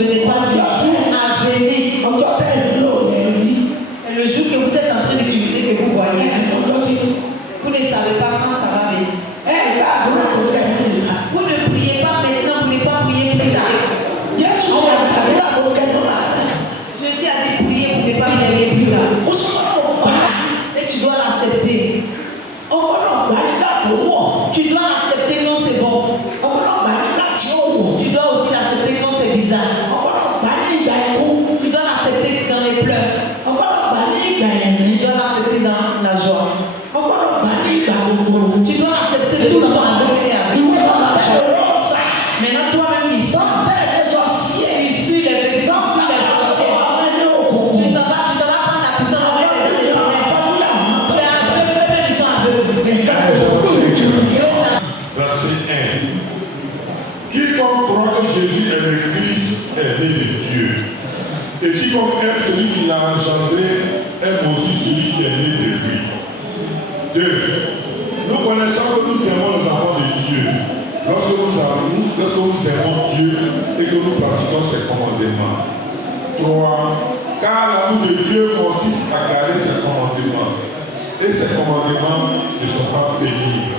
souvenez pas du jour à venir. C'est le jour que vous êtes en train d'utiliser que vous voyez. Vous ne savez pas quand ça va venir. Vous ne priez pas maintenant, vous ne pas prier plus tard. Jésus a dit prier pour ne pas prier plus tard. Et tu dois l'accepter. Tu dois l'accepter quand c'est bon. Tu dois aussi l'accepter quand c'est bizarre. Tu dois l'accepter dans les pleurs. Tu dois l'accepter dans la joie. Tu dois accepter de tout le temps avec les. Maintenant, toi-même, il suit les petits, tu s'en vas prendre la puissance avec les autres. Tu es aveugle, ils sont aveugles. Verset 1. Quiconque croit que Jésus est le Christ est né de Dieu. Et quiconque aime celui qui l'a engendré aime aussi celui qui est né de lui. 2. Nous connaissons que nous aimons les enfants de Dieu lorsque nous aimons Dieu et que nous pratiquons ses commandements. 3. Car l'amour de Dieu consiste à garder ses commandements. Et ses commandements ne sont pas pénibles.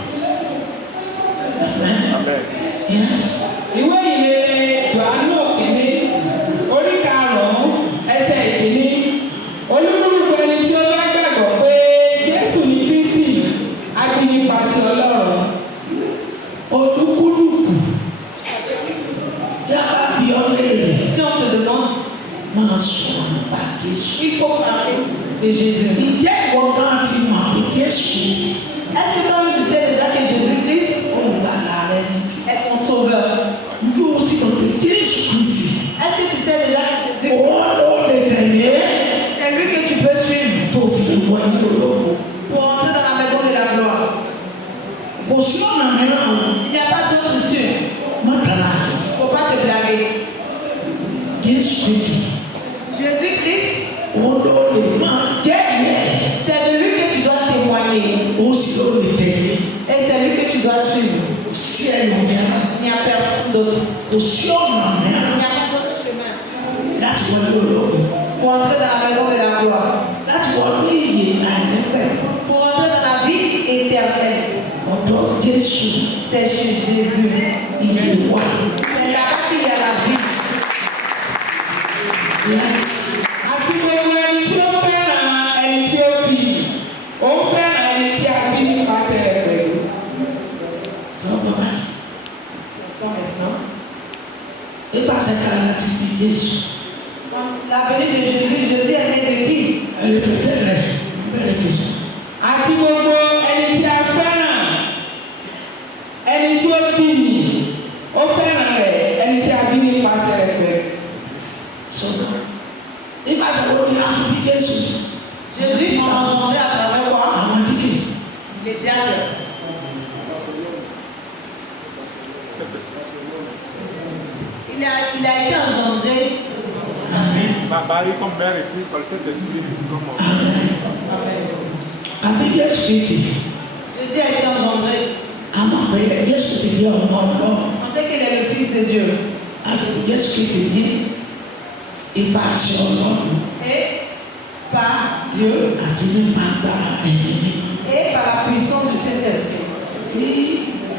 Amen. Yes. Ìwé ìrere Jòhánù Kìíní orí karùn-ún ẹsẹ̀ ìkíní olúkúlùkù ẹni tí ó bá gbàgbọ́ pé Jésù ní Kristi agbinipa ti Ọlọ́run. Olúkúlùkù yàrá bí ọlẹ́rẹ̀ Si on te demande, máa sọ̀rọ̀ nípa Jésù. il faut parler de Jésus. Ǹjẹ́ ìwọ gan ti mọ̀ pé Jésù ti Est-ce que toi tu sais déjà que Jésus-Christ olùgbàlà rẹ ni? est ton sauveur? Ǹjẹ́ o ti mọ̀ pé Jésù Kristi Est-ce que tu sais déjà que Jésus, òun ló lè tẹ̀lé c'est lui que tu peux suivre tó fi wọ ní olóko? pour entrer dans la maison de la gloire? Kò sí ọ̀nà mìíràn o. Il n'y a pas d'autre issue. Mọ̀tàlá Il ne faut pas te blaguer. Jésù Kristi Jésus-Christ, òun ló lè máa jẹ́ ìyẹn. c'est de lui que tu dois témoigner. Òun sì ló lè tẹ̀lé. Et c'est lui que tu dois suivre. Kò sí ẹlòmíràn. Il n'y a personne d'autre. Kò sí ọ̀nà Il mìíràn n'y a pas d'autre chemin láti wọ ní olóko. pour entrer dans la maison de la gloire. Láti wọ ní ìyè àìnípẹ̀. Pour entrer dans la vie éternelle. Ọ̀dọ̀ Jésù C'est chez Jésus. ìyè wà. C'est là-bas qu'il y a la vie. Yes. Àti gbogbo ẹni tí ó fẹ́ràn ẹni tí ó bí ó fẹ́ràn ẹni tí a bí nípasẹ̀ rẹ̀ pẹ̀lú. Sọ bàbá Donc maintenant, nípasẹ̀ kára láti bí Jésù. la venue de Jésus, Jésus est né de qui? Ẹlẹ́pẹ̀tẹ̀ rẹ̀ bẹ̀rẹ̀ Jésù. Àti gbogbo ẹni tí a fẹ́ràn ẹni tí ó bí ni ó fẹ́ràn rẹ̀ ẹni tí a bí nípasẹ̀ rẹ̀ pẹ̀lú. Sọ̀rọ̀ nípasẹ̀ wo ni a fi bí Jésù? Jésus m'a engendré à travers quoi? Àwọn dídì. Les diacres. Il a été engendré. Ma Marie comme mère et puis par le Saint-Esprit comme Amen. Àbí Jésù Kristi. Jésus a été engendré. Àmọ́ pé Jésù ti di ọmọ Ọlọ́run. On sait qu'il est le Fils de Dieu. Àsìkò Jésù Kristi ní ipa àṣẹ Ọlọ́run Et par Dieu àti nípa agbára ẹ̀mí mímọ́. et par la puissance du Saint-Esprit. Tí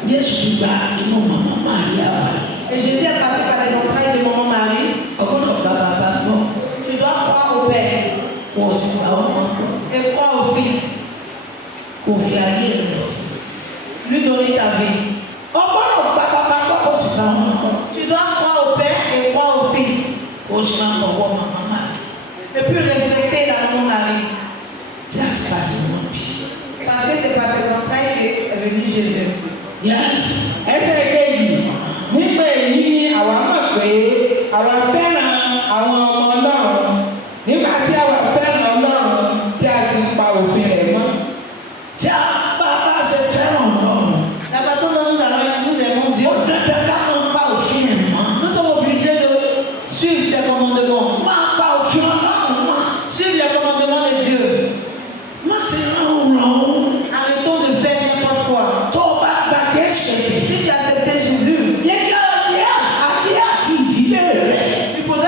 Jésù fi gba inú màmá Màríà wá. Et Jésus est passé par les entrailles de maman Marie. Ọgbọ́dọ̀ gba bàbá gbọ́. Tu dois croire au Père Kò sì gba ọmọ gbọ́. et croire au Fils. Kò fi ayé rẹ̀. Lui donner ta vie. Ọgbọ́dọ̀ gba bàbá gbọ́ kò sì gba ọmọ gbọ́. Tu dois croire au Père et croire au Fils. Kò sì máa bọ̀wọ̀ màmá Màríà. Et puis respecter la maman Marie. Tí a ti pàṣẹ wọn bí. Parce que c'est par ses entrailles qu'est venu Jésus. Yes. Ẹsẹ̀ kejì nípa èyí ni àwa mọ̀ pé àwa fẹ́ràn àwọn ọmọ Ọlọ́run nígbà tí àwa fẹ́ràn Ọlọ́run tí a sì ń pa òfin rẹ̀ mọ́. Tí a bá ṣe fẹ́ràn Ọlọ́run. La façon dont nous aimons Dieu, Ó dandan ká máa pa òfin ẹ̀ mọ́. nous sommes obligés de suivre ses commandements. Máa pa òfin Ọlọ́run mọ́. Suivre les commandements de Dieu. Má ṣe rán. Arrêtons de faire n'importe quoi. Tó o bá gba Jésù Kristi. Si tu as accepté Jésus, Yẹ kí ayé àti ìdílé rẹ̀. il faut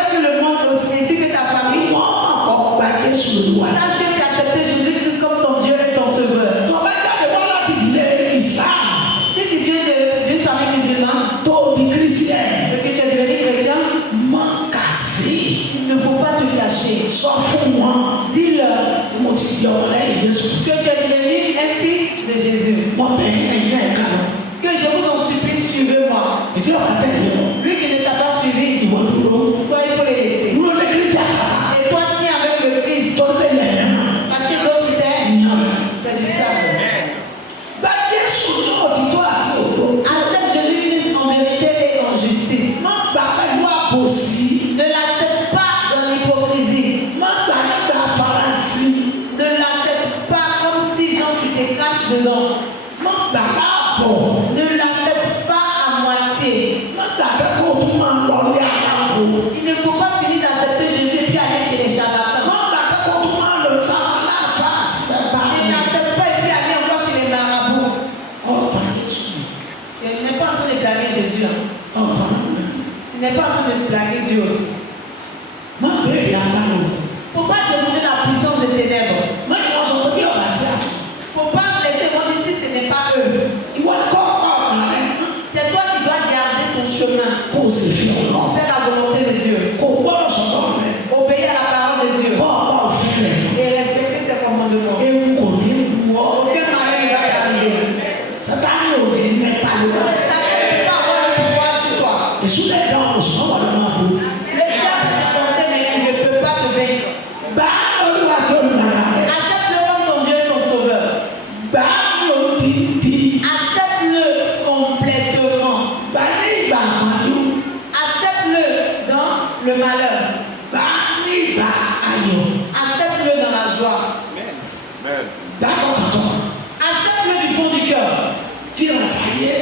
péché. Sọ fún wọn. Dis-leur Mo ti di ọmọ lẹ́yìn Jésù. que tu es devenu un fils de Jésus. Mo bẹ̀ yín ẹ̀yin náà ẹ̀ka lọ. Que je vous en supplie, suivez-moi. Ètí ọ̀gá tẹ̀lé lọ. Lui qui ne t'a pas suivi, Ìwọ dúró. toi il faut les laisser. Dúró lé Kristi àpáta. Et toi tiens avec le Christ. Tó lé lẹ́yìn náà. Parce que l'autre terre, Ní ọ̀rẹ́. c'est du sable. Bá Jésù ní òtítọ́ àti òdo. Accepte Jésus-Christ en vérité et en justice. Má gbà pẹ̀lú àbòsí. Ne l'accepte pas dans l'hypocrisie. Má gbà nígbà farasí. Ne l'accepte pas comme si genre tu te caches dedans. Má gbà láàbọ̀. Ne l'accepte pas à moitié. Má gbà pé kó o tún máa lọ ní àbáwò. Il ne faut pas finir d'accepter Jésus et puis aller chez les charlatans. Má gbà pé kó o tún máa lọ fa aláàfáà síbẹ̀ bá Ne mi. t'accepte pas et puis aller encore chez les marabouts. Ọ̀pá Jésù. Tu n'es pas en train de blaguer Jésus. Hein. Ọ̀pá mi. Tu n'es pas en train de blaguer Dieu aussi. Má béèrè agbára o. Faut pas demander la puissance des ténèbres. Má ní wọ́n sọ pé bí ọ̀gá sí àná. Faut pas laisser demander si ce n'est pas eux. Ìwọ ni kọ́ ọ̀pá ọ̀nà rẹ̀. C'est toi qui dois garder ton chemin. Kó o sì fi ọ̀nà. Faire la volonté de Dieu. Kó o gbọ́dọ̀ sọ̀tọ̀ rẹ̀. Obéir à la parole de Dieu. Kọ́ ọ̀pá òfin rẹ̀. Et respecter ses commandements. Ewu kò ní bu ọ́. Aucun malheur ne va t'arriver. Sátánì ò ní nípa lọ. Ça ne peut pas avoir le pouvoir sur toi. Èṣù lè dán ọ̀rọ̀ sọ̀rọ̀ wà lọ́wọ́ àbò. Le diable peut te tenter, mais il ne peut pas te vaincre. Bá Olúwa tó olùmọ̀lá rẹ̀. Accepte-le comme ton Dieu et ton sauveur. Bá ló dídí. Accepte-le complètement. Bá ní ìgbà àmàlú. Accepte-le dans le malheur. Bá ní ìgbà ayọ̀. Accepte-le dans la joie. Amen. Bá kọ̀kọ̀tọ̀. Accepte-le du fond du cœur. Fi hàn sáyé.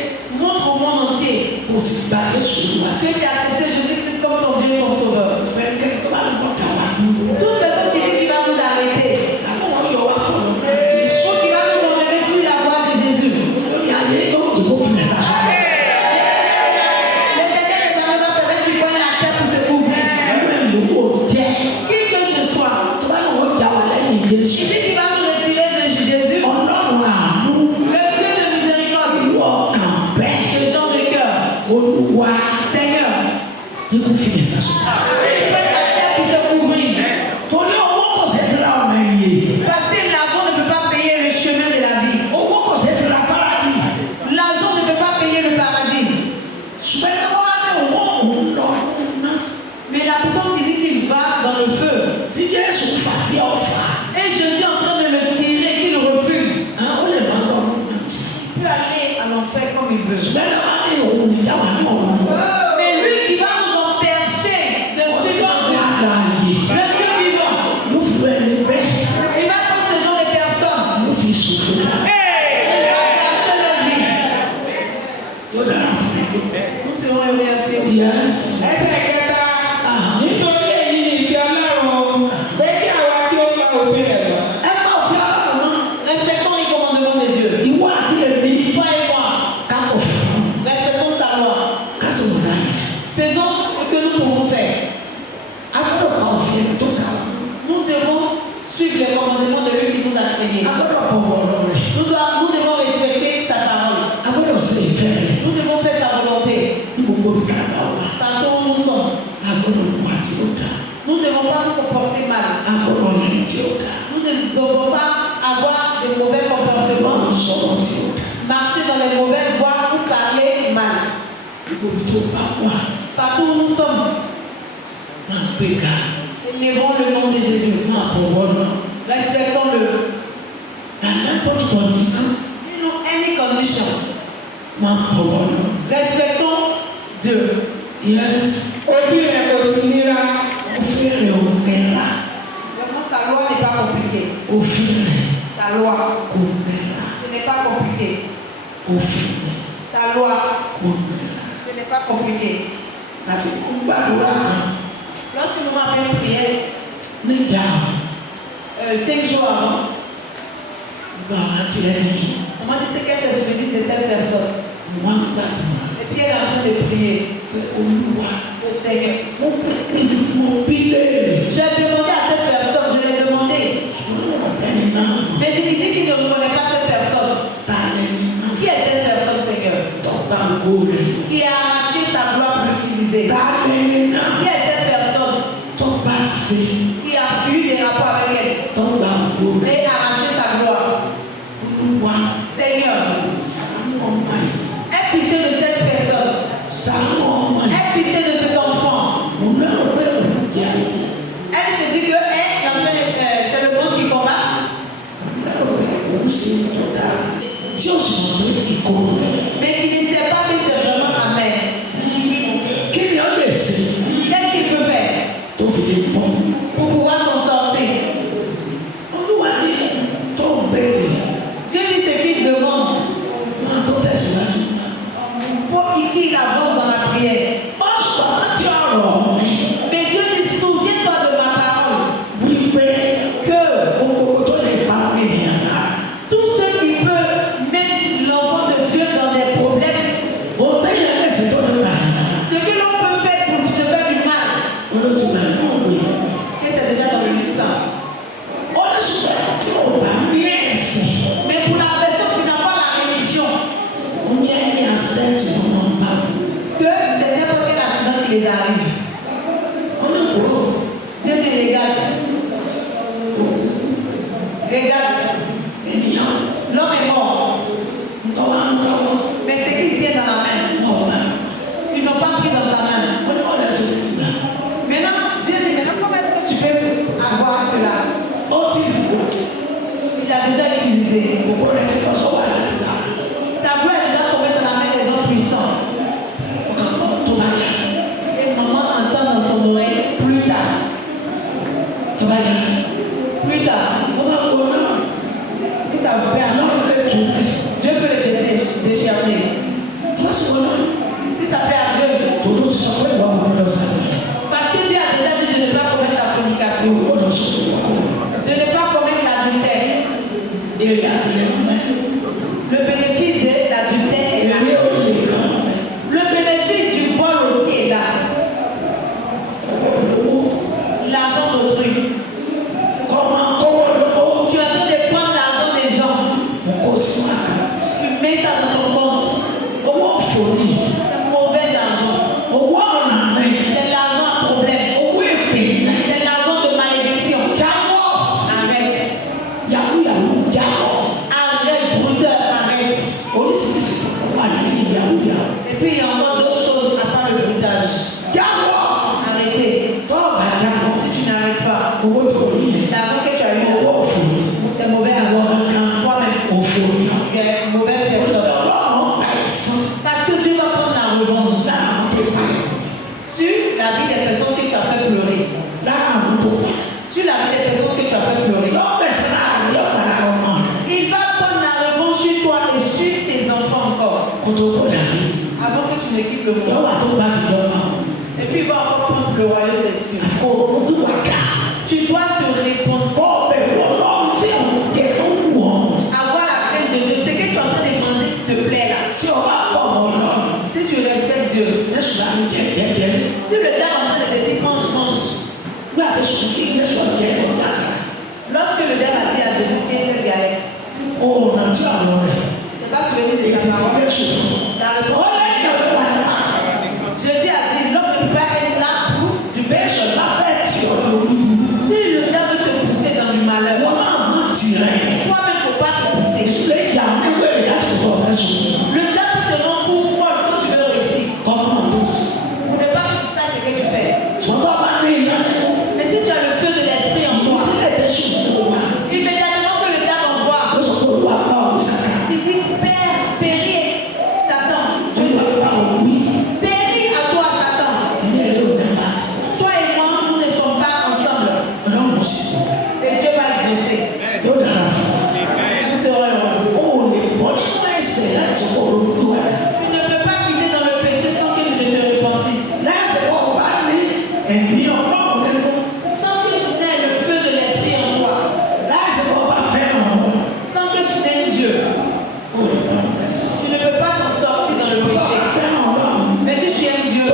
Montre au monde entier Kò ti gba Jésù Olúwa. que tu as accepté Jésus-Christ comme ton Dieu et ton sauveur. Pẹ̀lú tó bá lè bọ̀ dà wá dúró. Toute personne qui dit qu'il va nous arrêter, Àwọn wọn yọ wá kọ̀ lọ. Jésù. ou qui va nous enlever sur la voie de Jésus, Lórí ayé yóò ti kó fi mẹ́sà sọ. l'Éternel ne va permettre qu'il prenne la terre pour se couvrir. Ẹ̀rọ ẹ̀mí owó jẹ́. Qui que ce soit, Tó bá lọ́wọ́ jà wá lẹ́yìn il Jésù. dit qu'il va nous retirer de Jésus, Ọlọ́run àánú. le Dieu de miséricorde, Ìlú ọkàn bẹ́ẹ̀. ce genre de cœur. Olúwa. Seigneur, Ní kó fi mẹ́sà sọ. prenne la terre pour se couvrir. Torí owó kò ṣe fi ra ọ̀nà iye. Parce que l'argent ne peut pas payer le chemin de la vie. Owó kò ṣe fi ra paradì. L'argent ne peut pas payer le paradis. Ṣùgbọ́n ní wọ́n á ní owó òun lọ náà. Mais la personne qui dit qu'il va dans le feu, Tí Jésù fà tí ọ fà. et Jésus est en train de le tirer, qu'il refuse, Ó lè má lọ náà tì. il peut aller à l'enfer comme il veut. Ṣùgbọ́n ní wọ́n á ní òun níjà wà ní ọ̀run lọ. Mais lui qui va nous empêcher de suivre Ọlọ́run àlàyé. le Dieu vivant, Ló fi wẹ́ ní bẹ́ẹ̀. il va prendre ce genre de personnes, Ló fi ṣòfò náà. il va cacher leur vie. Yóò dára fún ẹ. Nous serons remerciés. Yes. Ẹsẹ̀ kẹta. Nítorí èyí ni ìfẹ́ Ọlọ́run pé kí àwa kí ó pa òfin rẹ̀ lọ. Ẹ máa fi ọlọ́run náà. Respectons les commandements de Dieu. Ìwọ àti èmi. Toi et moi, Ká kò fẹ́ wọn. respectons sa loi. Ká sì wọ́n dáa yìí. Faisons ce que nous pouvons faire. A gbọ́dọ̀ pa òfin tó dá wa. Nous devons suivre les commandements de lui qui nous a créés. A gbọ́dọ̀ bọ̀wọ̀ ọ̀rọ̀ rẹ̀. Nous devons respecter sa parole. A gbọ́dọ̀ ṣe ìfẹ́ rẹ̀. Nous devons faire sa volonté. Ní gbogbo ìgbà bá wà. Tantôt où nous sommes. A gbọ́dọ̀ lu àti ó dá. Nous ne devons pas nous comporter mal. A gbọ́dọ̀ rìn tí ó dá. Nous ne devons pas avoir de mauvais A comportements, gbọ́dọ̀ sọ̀rọ̀ tí ó dá. marcher dans les mauvaises voies ou parler mal. Gbogbo ibi tó bá wà. Partout où nous sommes, Máa gbé ga. élevons le nom de Jésus. Máa bọ̀wọ̀ náà. Respectons-le. Na n'importe condition. In any condition, Máa bọ̀wọ̀ náà. respectons Dieu. Yes. Òfin rẹ̀ kò sí nira. Òfin rẹ̀ ò nira. Vraiment, sa loi n'est pas compliquée. Òfin rẹ̀ Sa loi, kò nira. ce n'est pas compliqué. Òfin rẹ̀ Sa loi, kò nira. ce n'est pas compliqué. Àti gbàdúrà kan Lorsque nous avons une prière, níjà 5 jours avant, gba àti ẹni on m'a dit c'est qu'elle s'est souvenue de cette personne. wọn gbàdúrà Et puis elle est en train de prier. pé Olúwa Le Seigneur. mo bí léèrè J'ai demandé à cette personne, je l'ai demandé. ṣùgbọ́n ọ̀gbẹ́ni náà Mais il dit qu'il ne reconnaît pas cette personne. ta lẹ́ni náà Qui est cette personne, Seigneur? tọ́gbà owó rẹ̀ Qui a arraché sa gloire pour l'utiliser. ta lẹ́ni náà Qui est cette personne tọ́gbà ṣe qui a Elle se dit que c'est le monde qui combat. Si on se demande, il connaît. Mais il ne sait pas que c'est vraiment amen. Quel est le laisser Qu'est-ce qu'il peut faire pour finir bon? pour pouvoir s'en sortir? On nous a dit, ton bébé, Dieu dit ce qu'il demande ton testimony. pour qu'il avance dans la prière. Parce que tu as l'homme, Mais Dieu dit, souviens-toi de ma parole. oui, mais Que on peut les parler rien. tout ce qui peut mettre l'enfant de Dieu dans des problèmes, On t'a dit, c'est ton mal. ce que l'on peut faire pour se faire du mal, On a dit, oui. que c'est déjà dans le livre saint. On a souffert, on va bien. Mais pour la personne qui n'a pas la religion, On y a mis un statut, on n'en parle. que c'est n'importe quel accident qui les arrive. On est gros. Dieu dit, regarde. Regarde, Et bien, l'homme est mort. on Mais ce qu'il tient dans la main, ils n'ont pas pris dans sa main. Maintenant, Dieu dit, maintenant, comment est-ce que tu peux avoir cela? Il a déjà utilisé. Sa gloire est déjà tombée dans la main des gens puissants. Et maman entend dans son oreille plus tard. Plus tard. Et ça vous fait attendre. Dieu peut le décharner. Si ça plaît à Dieu. Parce que Dieu a déjà dit de ne pas commettre la fornication. De ne pas commettre l'adultère. Le bénéfice de l'adultère est là. Le bénéfice du vol aussi est là. L'argent d'autrui. Tu es en train de prendre l'argent des gens. Tu mets ça dans ton compte. C'est mauvais argent. C'est l'argent à problème. C'est l'argent de malédiction. Arrête. Arrête, brouteur, arrête. Et puis il y a encore d'autres choses à part le broutage. Arrêtez. Si tu n'arrêtes pas, l'argent que tu as eu, c'est mauvais argent. Toi-même, tu es une mauvaise personne. Parce que Dieu va prendre la revanche sur la vie des personnes que tu as fait pleurer. Sur la vie des personnes que tu as fait pleurer. Il va prendre la revanche sur toi et sur tes enfants encore. Avant que tu ne quittes le monde. Et puis il va encore prendre le royaume des cieux. Tu dois te répondre. Avoir la crainte de Dieu. Ce que tu es en train de manger qui te plaît là. Si tu respectes Dieu. Si le diable est en train de te dire mange, mange. Lorsque le diable a dit à Jésus, tiens cette galette. Tu n'es pas souvenu de sa parole. La réponse. Jésus a dit, l'homme ne peut pas être là pour du péché. Si le diable veut te pousser dans du malheur, toi-même, il ne faut pas te pousser. Le diable peut te rendre fou quand tu veux réussir. Pour ne pas que tu saches ce que tu fais. Mais si tu as le feu de l'esprit en toi, immédiatement que le diable envoie, tu dis, Père, péris Satan. Péris à toi, Satan. Toi et moi, nous ne sommes pas ensemble. Et Dieu va exaucer. Nous serons heureux. Tu ne peux pas quitter dans le péché sans que tu ne te repentisses. Sans que tu n'aies le feu de l'esprit en toi. Sans que tu n'aimes Dieu. Tu ne peux pas t'en sortir dans le péché. Mais si tu aimes Dieu et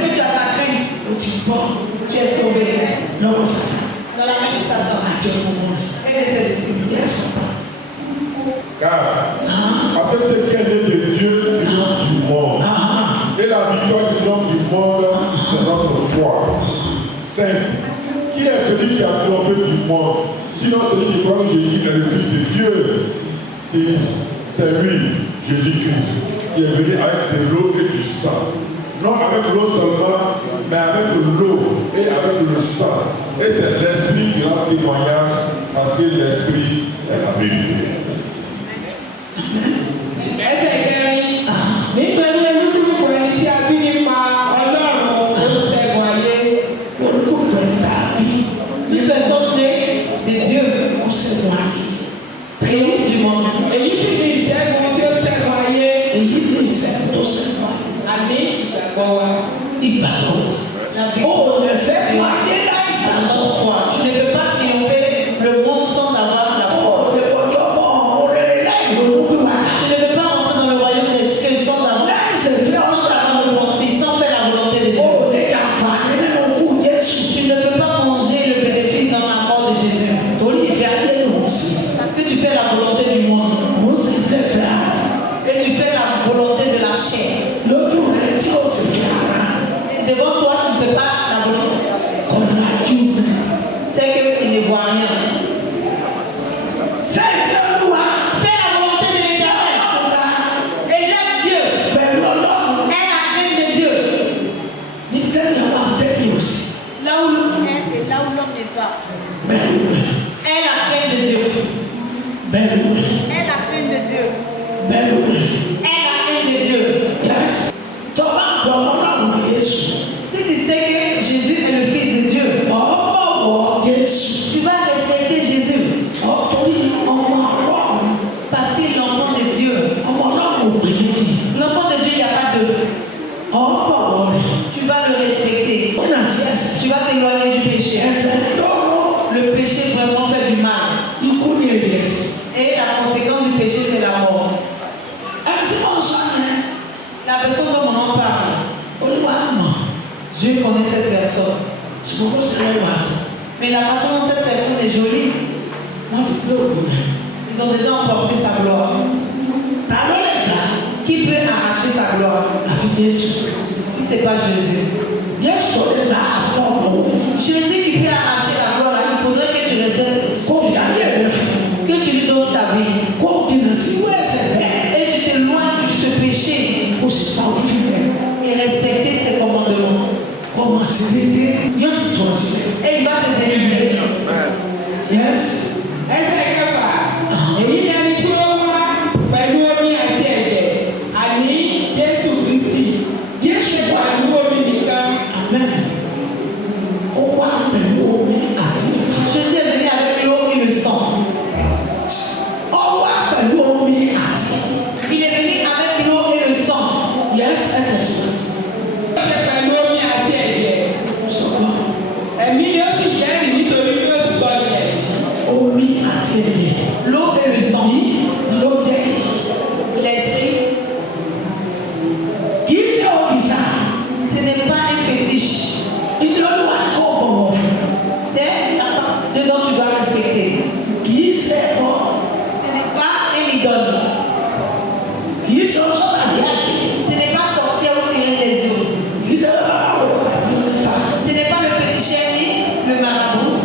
que tu as sa crainte, tu es sauvé. Dans la main de Satan et de ses disciples. Car, parce que ce qui est né de Dieu triomphe du monde. Et la victoire du triomphe du monde, c'est notre foi. 5. Qui est celui qui a triomphé du monde? Sinon celui qui croit que Jésus est le Fils de Dieu. 6. C'est lui, Jésus-Christ, qui est venu avec de l'eau et du sang. Non avec l'eau seulement, mais avec l'eau et avec le sang. Et c'est l'esprit qui rend témoignage parce que l'esprit est la vérité. Ẹsẹ̀ kẹrin, nítorí olúkúlùkù ẹni tí a bí nípa Ọlọ́run ó ṣẹ́gun ayé. Olúkúlùkù ẹni tá a bí Une personne née de Dieu ó ṣẹ́gun ayé. triomphe du monde. Èyí sì ní ìṣẹ́gun tí ó ṣẹ́gun ayé. Èyí ní ìṣẹ́gun tó ṣẹ́gun ayé. Àní ìgbàgbọ́ wa. Ìgbàgbọ́. La vie. Ó lè ṣẹ́gun ayé láì Par gbàgbọ́. notre foi. Tu ne peux pas triompher le monde sans avoir la Ó foi. lè wọjọ́ bọ̀ òrèrè láì ronúpìwàdà. Tu ne peux pas rentrer dans le royaume des cieux sans avoir Láì ṣèfẹ́ sans ọ̀dà. avoir repenti, sans faire la volonté de Ó Dieu. lè jàǹfààní nínú ikú Jésù. Tu ne peux pas manger le bénéfice dans la mort de Jésus. Torí ìfẹ́ ayé ló ń ṣe. Parce que tu fais la volonté du monde. Mo sì fẹ́ fẹ́ ara. Et tu fais la volonté de la chair. Lójú rẹ̀ tí ó sì fi ara. Et devant toi, tu ne fais pas la volonté. Kọ̀ọ̀lájú rẹ̀. C'est qu'il ne voit rien. Ṣé ìfẹ́ Olúwa? Fais la volonté de l'Éternel. Ọ̀gá Et lève Dieu. pẹ̀lú Ọlọ́run. Aie la crainte de Dieu. Níbi tẹ́lẹ̀ wà tẹ́lẹ̀ òsì. Là où l'homme est et là où l'homme n'est pas. Bẹ̀rù rẹ̀. Aie la crainte de Dieu. Bẹ̀rù rẹ̀. Aie la crainte de Dieu. Bẹ̀rù rẹ̀. Aie la crainte de Dieu. Yes. Tọ́ba àgbọ̀ Ọlọ́run ní Jésù. Si tu sais que Jésus est le Fils de Dieu, Ọ̀bọ̀wọ̀ Jésù. tu vas respecter Jésus. Ọ̀tọ́rí ọmọ Ọlọ́run. Parce qu'il est l'enfant de Dieu. Ọmọ Ọlọ́run ò pè méjì. L'enfant de Dieu, il n'y a pas de. Ọ̀bọ̀wọ̀ rẹ̀. Tu vas le respecter. Ó nà sí ẹsẹ̀. Tu vas t'éloigner du péché. Ẹsẹ̀ lọ́wọ́. Le péché vraiment fait du mal. Ikú ni èrè ẹsẹ̀. Et la conséquence du péché, c'est la mort. Ẹni tí wọ́n sọ yẹn. La personne dont on en parle, Olúwa mọ̀. Dieu connaît cette personne. Ṣùgbọ́n ó sì lẹ́wà. Mais la façon dont cette personne est jolie, Wọ́n ti gbé òkú rẹ̀. ils ont déjà emporté sa gloire. Ta ló lè gbà? Qui peut arracher sa gloire Àfi Jésù. si ce n'est pas Jésus? Jésù tó lè gbà àfọ ọ̀pọ̀. Jésus qui peut arracher la gloire, là, il faudrait que tu Kó recètes, fi ayé rẹ̀ fún. que tu lui donnes ta vie. Kó jìnnà sí irú ẹsẹ̀ bẹ́ẹ̀. Et tu t'éloignes de ce péché Kó sì pa òfin rẹ̀. et respecter ses commandements. Kó mọ̀ sí dédé. Yóò sì tún ọ sílẹ̀. Et il va te délivrer. Yes. Ẹsẹ̀ kẹfà, èyí ni ẹni tí ó wá pẹ̀lú omi àti ẹ̀jẹ̀, àní Jésù Kristi. Jésù wà Pẹ̀lú omi nìkan. Amen. Ó wá pẹ̀lú omi àti ìfà. Jésus est venu avec l'eau et le sang. Ó wá pẹ̀lú omi àti ìfà. Il est venu avec l'eau et le sang. Yes, ẹ tẹ̀síwájú. Ó ṣe pẹ̀lú omi àti ẹ̀jẹ̀. Sọ̀rọ̀ Ẹ̀mí ni ó sì jẹ́rìí nítorí pé ó ti gbọ́ ní ẹ̀mí. omi àti ẹ̀jẹ̀. L'eau et le sang. Ló jẹ́ yìí. L'esprit, Kì í ṣe òrìṣà. ce n'est pas un fétiche. Ilé Olúwa ni kò bọ̀wọ̀ fún. C'est la part dedans tu dois respecter. Kì í ṣe ẹ̀kọ́. Ce n'est pas un idole. Kì í ṣe oṣó tàbí àgbẹ̀. Ce n'est pas sorcier ou sirène des yeux. Kì í ṣe babaláwo tàbí onífà. Ce n'est pas le féticheur ni le marabout.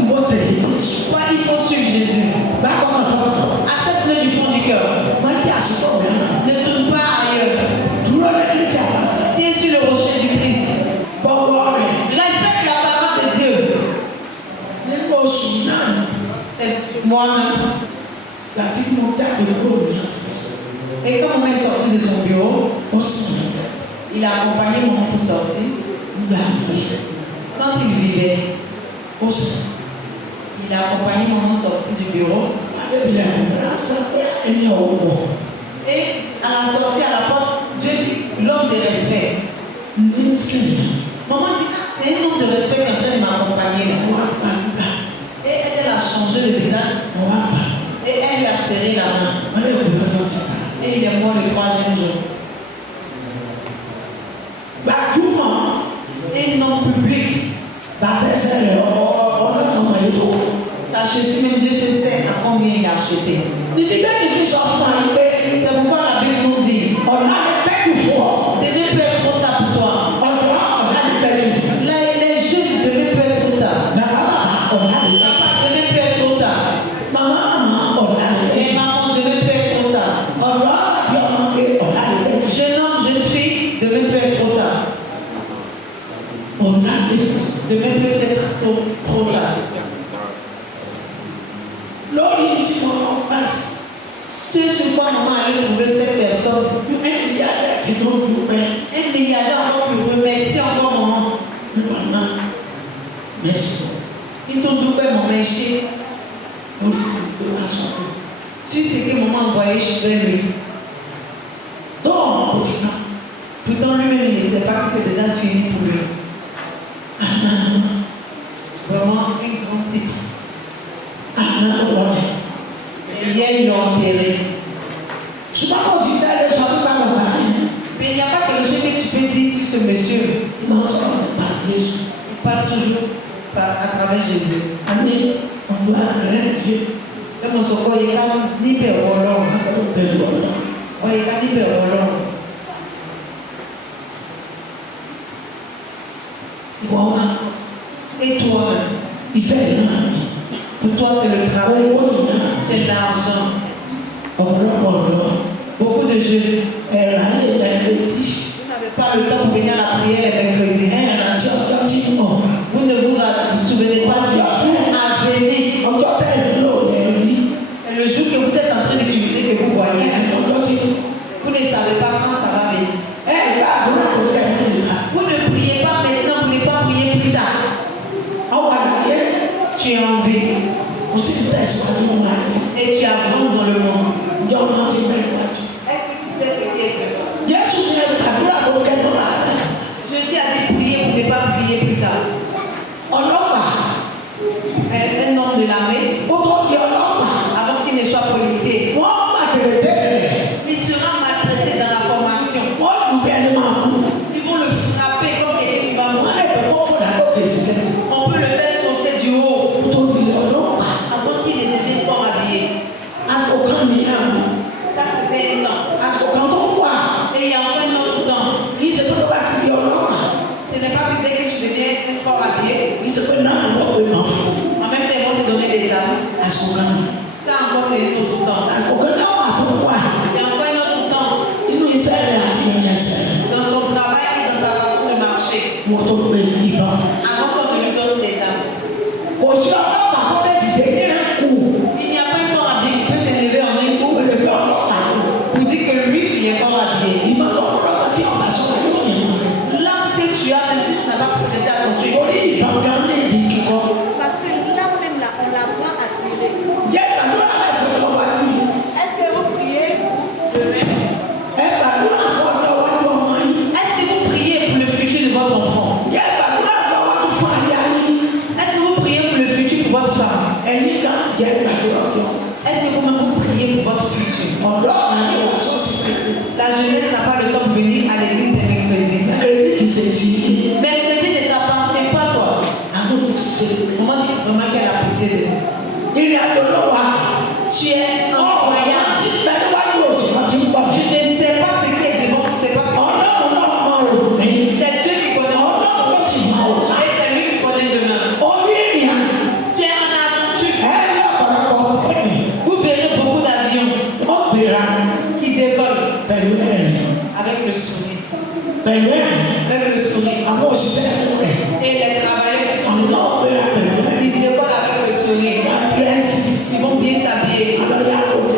Ìwọ tẹ̀lé Jésù. Toi, il faut suivre Jésus. Bá tọkàntọkàn. Accepte-le du fond du cœur. Má jẹ́ àsìkò mìíràn. Ne tourne pas ailleurs. Dúró lẹ́ni tí a bá. Tiens sur le rocher du Christ. Bọ̀wọ̀ rẹ̀. Respecte la parole de Dieu. Nínú oṣù náà C'est moi-même. láti mú jáde kúrò ní àfẹ́sẹ̀. Et quand on est sorti de son bureau, Ó sì il a accompagné mon oncle pour sortir. gbà yẹ. Quand il vivait, Ó sì. il a accompagné mon oncle sorti du bureau. Adébílẹ̀ àgbẹ̀rẹ̀ àti sọ pé ẹni ọ̀wọ̀ Et à la sortie à la porte, Dieu dit l'homme de respect. ní sìn Maman dit, ah, c'est un homme de respect qui est en train de m'accompagner là. wá gbàgbà. Et elle a changé de visage Wá gbà. et elle lui a serré la main. Wọ́n lè kú lọ́dọ̀ kíkà. Et il est mort le 3e jour. Gbajúmọ̀ Et non public. bàtẹ́sẹ̀ rẹ̀ ọlọ́run ọmọ yìí tó. Sa chaussure, même Dieu se sait à combien il a acheté. Níbi bẹ́ẹ̀ ni fi sọ fún wa yìí pé C'est pourquoi la Bible nous dit, ọ̀la ni bẹ́ẹ̀ni fún ọ. demain peut être trop tard pour toi. Ọ̀dọ́ ọ̀la ni bẹ́ẹ̀ni. Les jeunes, demain peut être trop tard. Bàbá ọ̀la ni bẹ́ẹ̀ni. Papa, demain peut être trop tard. Màmá ọ̀la ni Et bẹ́ẹ̀ni. maman, demain peut être trop tard. Ọ̀dọ́ àbí ọmọge ọ̀la ni bẹ́ẹ̀ni. Jeune homme, jeune fille, demain peut être trop tard. Ọ̀la ni Demain peut être trop tard. Lórí tí mo bá sí. Tu sais sur quoi maman allait trouver cette personne? Un milliardaire tí tó dúpẹ́. Un milliardaire encore plus remercie encore maman. Maman, merci. Il t'ont doublé mon métier. Lórí tí mo gbé wá sọ́dọ̀. Sur ce que maman envoyait vers lui. Dọ́ọ̀ kò ti ná. Pourtant lui-même il ne sait pas que c'est déjà fini pour lui. Àná Vraiment un grand type. àná ló wọlé. Et hier ils l'ont enterré. Ṣùgbọ́n kò sí dáadé sọ nípa bàbá yẹn. Mais il n'y a pas quelque chose que tu peux dire sur ce monsieur. Mo sọ̀rọ̀ nípa Jésù. Il parle toujours à travers Jésus. A ní ọ̀dọ́ àrẹ Dieu. Et mon secours, il y a ni père ou alors. Akọ̀rọ̀ pẹ̀lú ọ̀dọ́. Il y a ni père ou alors. Ìwọ wa Et toi, iṣẹ́ náà ni. pour toi c'est le travail, Owó ìná. c'est l'argent. Ọ̀pọ̀lọpọ̀ ọ̀dọ́. Beaucoup de jeunes, Ẹ̀rọ ayé ìdánilẹ́dí. vous n'avez pas le temps pour venir à la prière les mercredis. Ẹ̀rọ àti ọjọ́ tí ń bọ̀. Vous ne vous souvenez pas du jour à venir. Ọjọ́ tẹ̀lé ló lẹ́rí. C'est le jour que vous êtes en train d'utiliser que vous voyez. Ọjọ́ tí ń bọ̀. Vous ne savez pas quand ça va venir. Ẹ̀rọ àdúrà tó kẹ́kẹ́ nípa. Vous ne priez pas maintenant, vous ne pas prier plus tard. Ọwọ́ àdáyé. Tu es en vie Kò sí tẹ̀síwájú wọn ayé. et tu avances dans le monde. Ìjọ náà ti bẹ̀rẹ̀ wájú. Est-ce que tu sais ce qui est devant? Jésù ní àdúrà tó kẹ́kọ̀ọ́ máa rẹ̀. Jésus a dit prier pour ne pas prier plus tard. Ọlọ́pàá. Un homme de l'armée, Ó tó di ọlọ́pàá. avant qu'il ne soit policier, Wọ́n màtẹ̀lẹ̀ tẹ́lẹ̀. il sera maltraité dans la formation. Wọ́n lù bí ẹni máa kú. Ils vont le frapper comme quelqu'un qui va Wọ́n mourir. lè fẹ́ kó fòdà tó kèsì lẹ̀. On peut le faire sauter du haut Ó tó di ọlọ́pàá. avant qu'il ne devienne pas habillé. Àsìkò kan nìyẹn. Ça, c'était un temps. Àsìkò kan tó wà. Et il y a encore un autre temps. Kìí ṣe pé tó bá ti di ọlọ́pàá. Ce n'est pas que dès que tu deviens un corps habillé, Kìí ṣe pé náà lọ́ pé máa fún. en même temps, ils vont te donner des armes. Àsìkò kan nìyẹn. Ça encore, c'est un autre temps. Àsìkò kan náà wà tó wà. Il y a encore un autre temps. Inú iṣẹ́ rẹ̀ àti ìyẹn ẹsẹ̀ rẹ̀. Dans son travail et dans sa façon de marcher. Wọ́n tó gbé ìbọn. Avant qu'on ne lui donne des armes. Kò sí ọlọ́pàá tó lè dìde ní ẹ̀kú. Il n'y a pas un corps habillé qui peut s'élever en un coup Ó lè gbé ọlọ́pàá lọ. pour dire que lui, il est corps habillé. Ìbọn tó ọlọ́pàá tí ọba sọ̀rọ̀ yóò yẹn lọ. L'arme que tu as, même si tu n'as pas prêté attention, Orí ìbọn kan ní ìdí kíkọ́. Parce que là même là, on l'apprend à tirer. Yẹ gbàdúrà lẹ́fọ̀ọ́ ọjọ́ wájú yìí. Est-ce que vous priez demain? Ẹ gbàdúrà fún ọjọ́ wájú ọmọ yìí. est-ce que vous priez pour le futur de votre enfant? Yẹ gbàdúrà ọjọ́ wájú fún aya yìí. Est-ce que vous priez pour le futur pour votre femme? Ẹ̀yin kan yẹ gbàdúrà ọjọ́. Est-ce que vous-même vous priez pour votre futur? Ọ̀dọ́ àná wà sọ́ọ̀sì pẹ̀lú. La jeunesse n'a pas le temps de venir à l'église des mercredis. Kéré kì í ṣe ti yé. Mercredi ne t'appartient pas, toi. Àwọn olùsíṣẹ́ Maman dit vraiment qu'elle a pitié de nous. ìrìn àjò ló wà. Tu es en voyage. Bẹ́ẹ̀ni wájú òsì wọn ti ń bọ̀. Tu ne sais pas ce qui est devant, tu ne sais pas ce qui Ọlọ́run náà máa rò ní. c'est Dieu qui connaît. Ọlọ́run ló sì máa rò láì. Et c'est lui qui connaît demain. Orí ìrìn àjò. Tu es en aventure. Ẹ ní ọ̀pọ̀lọpọ̀ ẹ̀mí. Vous verrez beaucoup d'avions Wọ́n gbéra qui décollent pẹ̀lú ẹ̀rín. avec le sourire. Pẹ̀lú ẹ̀rín. Avec le sourire. Àwọn òṣìṣẹ́ rẹ̀. Et les travailleurs qui sont Àwọn dedans, náà gbéra pẹ̀lú ẹ̀rín. ils décollent avec le sourire. Wọ́n dírẹ́sì. Ils vont bien s'habiller. Àlọ́yà òkè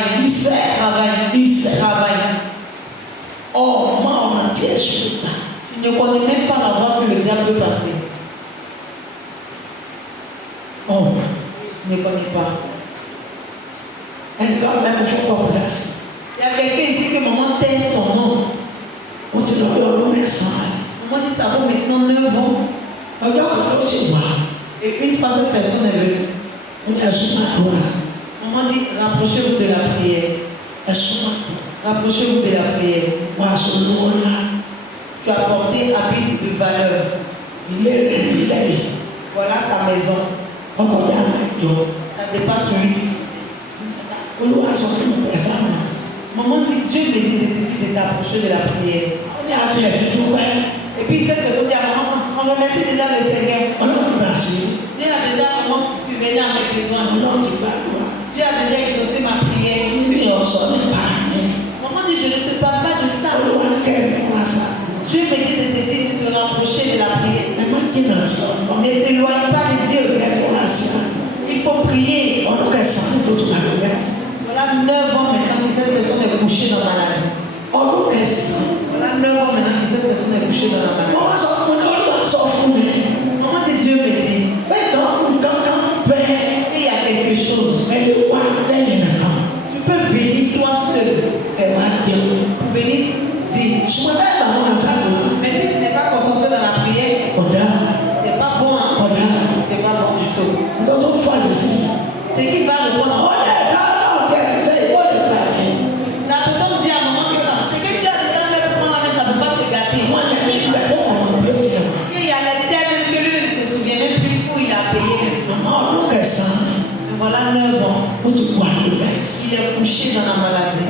travaille. Il sait. Travaille. Il sait. Travaille. Oh, moi, on a dit sur Tu ne connais même pas la voie que le diable peut passer. Oh, Tu ne connais pas. elle doit même faire quoi place. Il y a quelqu'un ici que maman tait son nom. On te l'a donné au médecin. Maman dit ça vaut maintenant 9 ans. Regarde comment tu vois. Et une fois cette personne est venue. On est sur ma doigt. Maman dit rapprochez-vous de la prière. Elle sur ma doigt. Rapprochez-vous de la prière. Moi, sur le monde là. Tu as porté habit de valeur. Il est. Voilà sa maison. On va dire à Dieu. Ça dépasse 8. On doit sortir de personne. Maman dit Dieu me dit de t'approcher de la prière. On est à terre, c'est tout, ouais. Et puis cette personne dit à maman, on remercie déjà le Seigneur. On a dit merci. Dieu a déjà subvenu à mes besoins. On a dit pas quoi. Dieu a déjà exaucé ma prière. Lui, on s'en est pas. Maman dit je ne te parle pas de ça. On doit qu'elle pour ça. Dieu me dit de te rapprocher de la prière. Elle m'a dit non, c'est pas. Ne t'éloigne pas de Dieu. Elle pour la ça. Il faut prier. On doit s'en tout le monde. Voilà 9 ans maintenant que cette personne est couchée dans la maladie. On doit s'en. Voilà 9 ans maintenant que cette personne est couchée dans la maladie. On va s'en foutre. Maman dit Dieu me dit. Mais quand père, Et il y a quelque chose. elle est quoi, elle est là. Tu peux venir toi seul. Elle va dire. Pour venir dire. Je me mets dans mon sac. Mais si tu n'es pas concentré dans la prière, On a. c'est pas bon. Hein? On a. C'est pas bon du tout. Dans ton foie ici. Ce qui va répondre. La personne dit à maman que non, ce que tu as déjà fait pour moi, ça ne peut pas se gâter. Et il y a les termes que lui-même ne se souvient même plus où il a payé. Mais voilà 9 ans. Il est couché dans la maladie.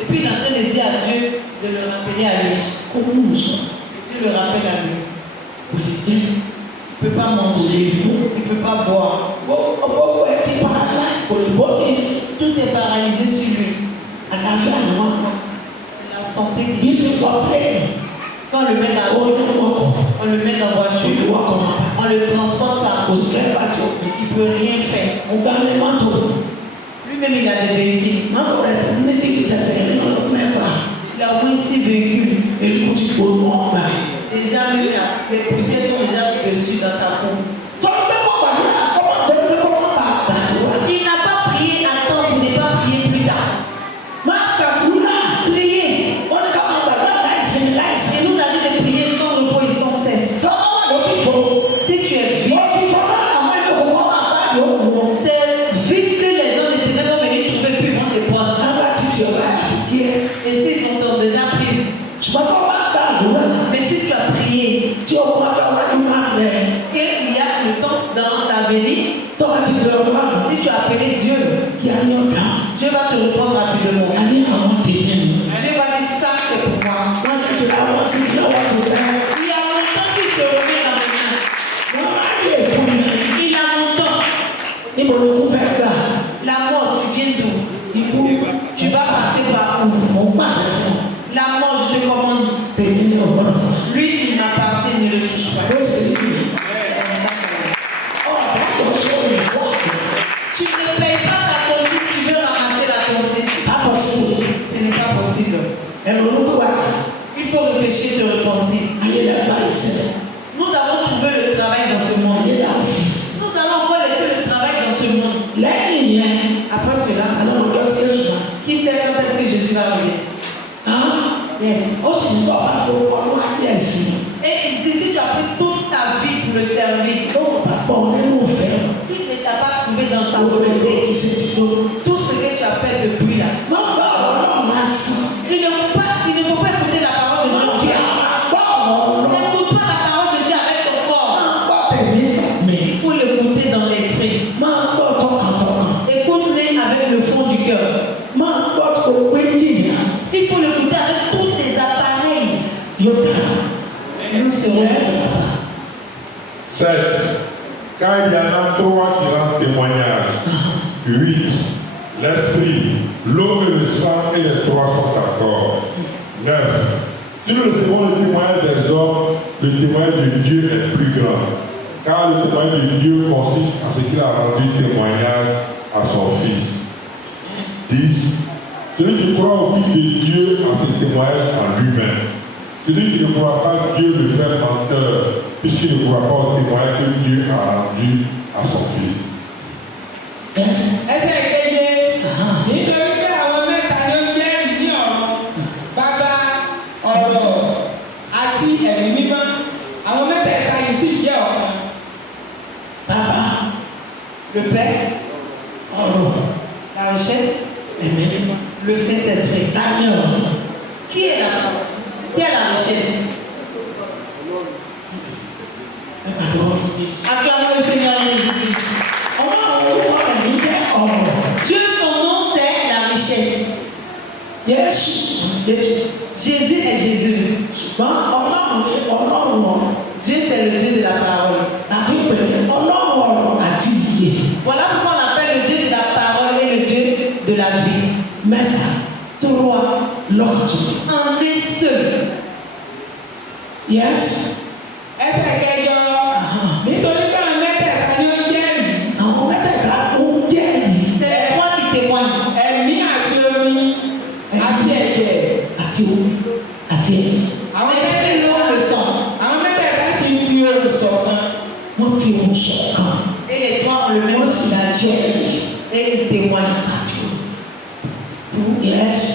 Et puis il est en train de dire à Dieu de le rappeler à lui. Et Dieu le rappelle à lui. Il ne peut pas manger, il ne peut pas boire. Tout est paralysé sur lui. La santé qui quand on le met dans on le met dans voiture, on le transporte par il ne peut rien faire. Lui-même il a des véhicules. Il a au moins 6 véhicules. Déjà même les poussières sont déjà dessus dans sa peau. Il n'a pas prié à temps pour ne pas prier plus tard. Priez. Il nous a dit de prier sans repos et sans cesse. Si tu es vide, c'est vite que les gens de ténèbres vont venir trouver plus loin de toi. Et s'ils sont déjà prises. Mais si tu as prié, et il y a le temps dans ta venue, si tu as appelé Dieu, Dieu va te répondre rapidement. Dieu va dire ça c'est pour moi. Il y a longtemps qu'il se remet dans mes mains. Il a longtemps. La mort, tu viens d'où? Tu vas passer par où? La mort, je te commande. Lui, il m'appartient, ne le touche pas. Tu ne payes pas ta tontine, tu veux ramasser la tontine. Ce n'est pas possible. Il faut réfléchir, te repentir. Nous avons trouvé le travail dans ce monde. Nous allons encore laisser le travail dans ce monde. Après cela, qui sait quand est-ce que Jésus va revenir? Yes. Et il dit si tu as pris toute ta vie pour le servir, s'il ne t'a pas trouvé dans sa volonté, tout ce que tu as fait depuis là, il ne faut pas écouter la parole de Dieu. N'écoute pas la parole de Dieu avec ton corps. Il faut l'écouter dans l'esprit. Écoute-les avec le fond du cœur. Il faut l'écouter avec tous tes appareils. Nous serons 7. Quand il y en a 3 qui rendent témoignage. 8. L'esprit, l'eau et le sang et les 3 sont d'accord. 9. Si nous recevons le témoignage des hommes, le témoignage de Dieu est plus grand. Car le témoignage de Dieu consiste à ce qu'il a rendu témoignage à son Fils. 10. Celui qui croit au Fils de Dieu a ce témoignage en lui-même. Celui qui ne croit pas Dieu le fait menteur, puisqu'il ne croit pas au témoignage que Dieu a rendu à son Fils. Ẹsẹ̀ keje nítorí pé àwọn mẹ́ta ló ń jẹ́rìí ní ọ̀run bàbá ọ̀rọ̀ àti ẹ̀mí mímọ́ àwọn mẹ́tẹ̀ẹ̀ta yìí sì jẹ́ ọ̀kan. Baba, le Père, la richesse, le Saint-Esprit. Qui est la parole? Qui est la richesse? Acclamons le Seigneur Jésus-Christ. Dieu, son nom, c'est la richesse. Jésus est Jésus. Dieu, c'est le Dieu de la parole. Voilà pourquoi on appelle le Dieu de la parole et le Dieu de la vie. Trois. En est seul. Ẹsẹ̀ kẹjọ nítorí pé àwọn mẹ́tẹ̀ẹ̀ta ni ó jẹ́rìí. C'est les trois qui témoignent. Ẹ̀mí àti omi àti ẹ̀jẹ̀. Àwọn L'esprit, l'eau, le sang. àwọn mẹ́tẹ̀ẹ̀ta sì ń fi ohùn ṣọ̀kan. Et les trois ont le même signage. Et ils témoignent.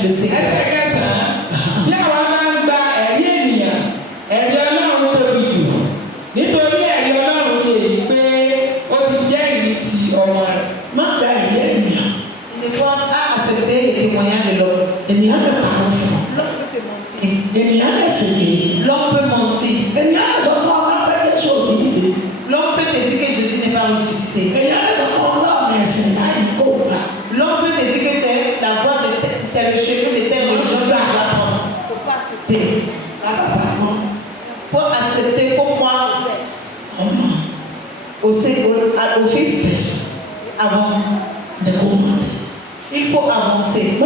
Le Seigneur. Ẹsẹ̀ kẹsàn-án bí àwa máa ń gba ẹ̀rí ènìyàn ẹ̀rí Ọlọ́run tóbi jù nítorí ẹ̀rí Ọlọ́run ni èyí pé ó ti jẹ́rìí ti ọmọ rẹ̀. Il ne faut pas accepter les témoignages de l'homme. L'homme peut te mentir. L'homme peut mentir. L'homme peut te dire que Jésus n'est pas ressuscité. L'homme peut te dire que c'est la voie de c'est le chemin de telle religion que tu dois prendre. Il ne faut pas accepter. Il faut accepter, il faut croire au Fils. Avance. Il faut avancer. Il ne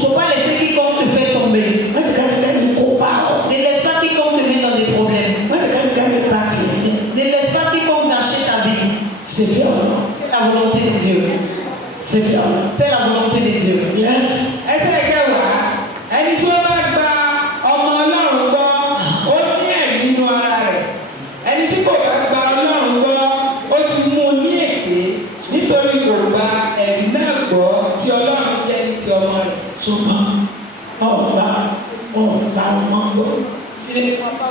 faut pas laisser quiconque te fait tomber. Ne laisse pas quiconque te met dans des problèmes. Ne laisse pas quiconque gâcher ta vie. Fais la volonté de Dieu. Fais la volonté de Dieu. Ẹsẹ̀ kẹwàá ẹni tí ó bá gba ọmọ Ọlọ́run gbọ́ ó ní ẹ̀rí nínú ara rẹ̀ ẹni tí kò bá gba Ọlọ́run gbọ́ ó ti mú un ní èké nítorí kò gba ẹ̀rí náà gbọ́ tí Ọlọ́run jẹ́ ní ti ọmọ rẹ̀. Tu ne crois pas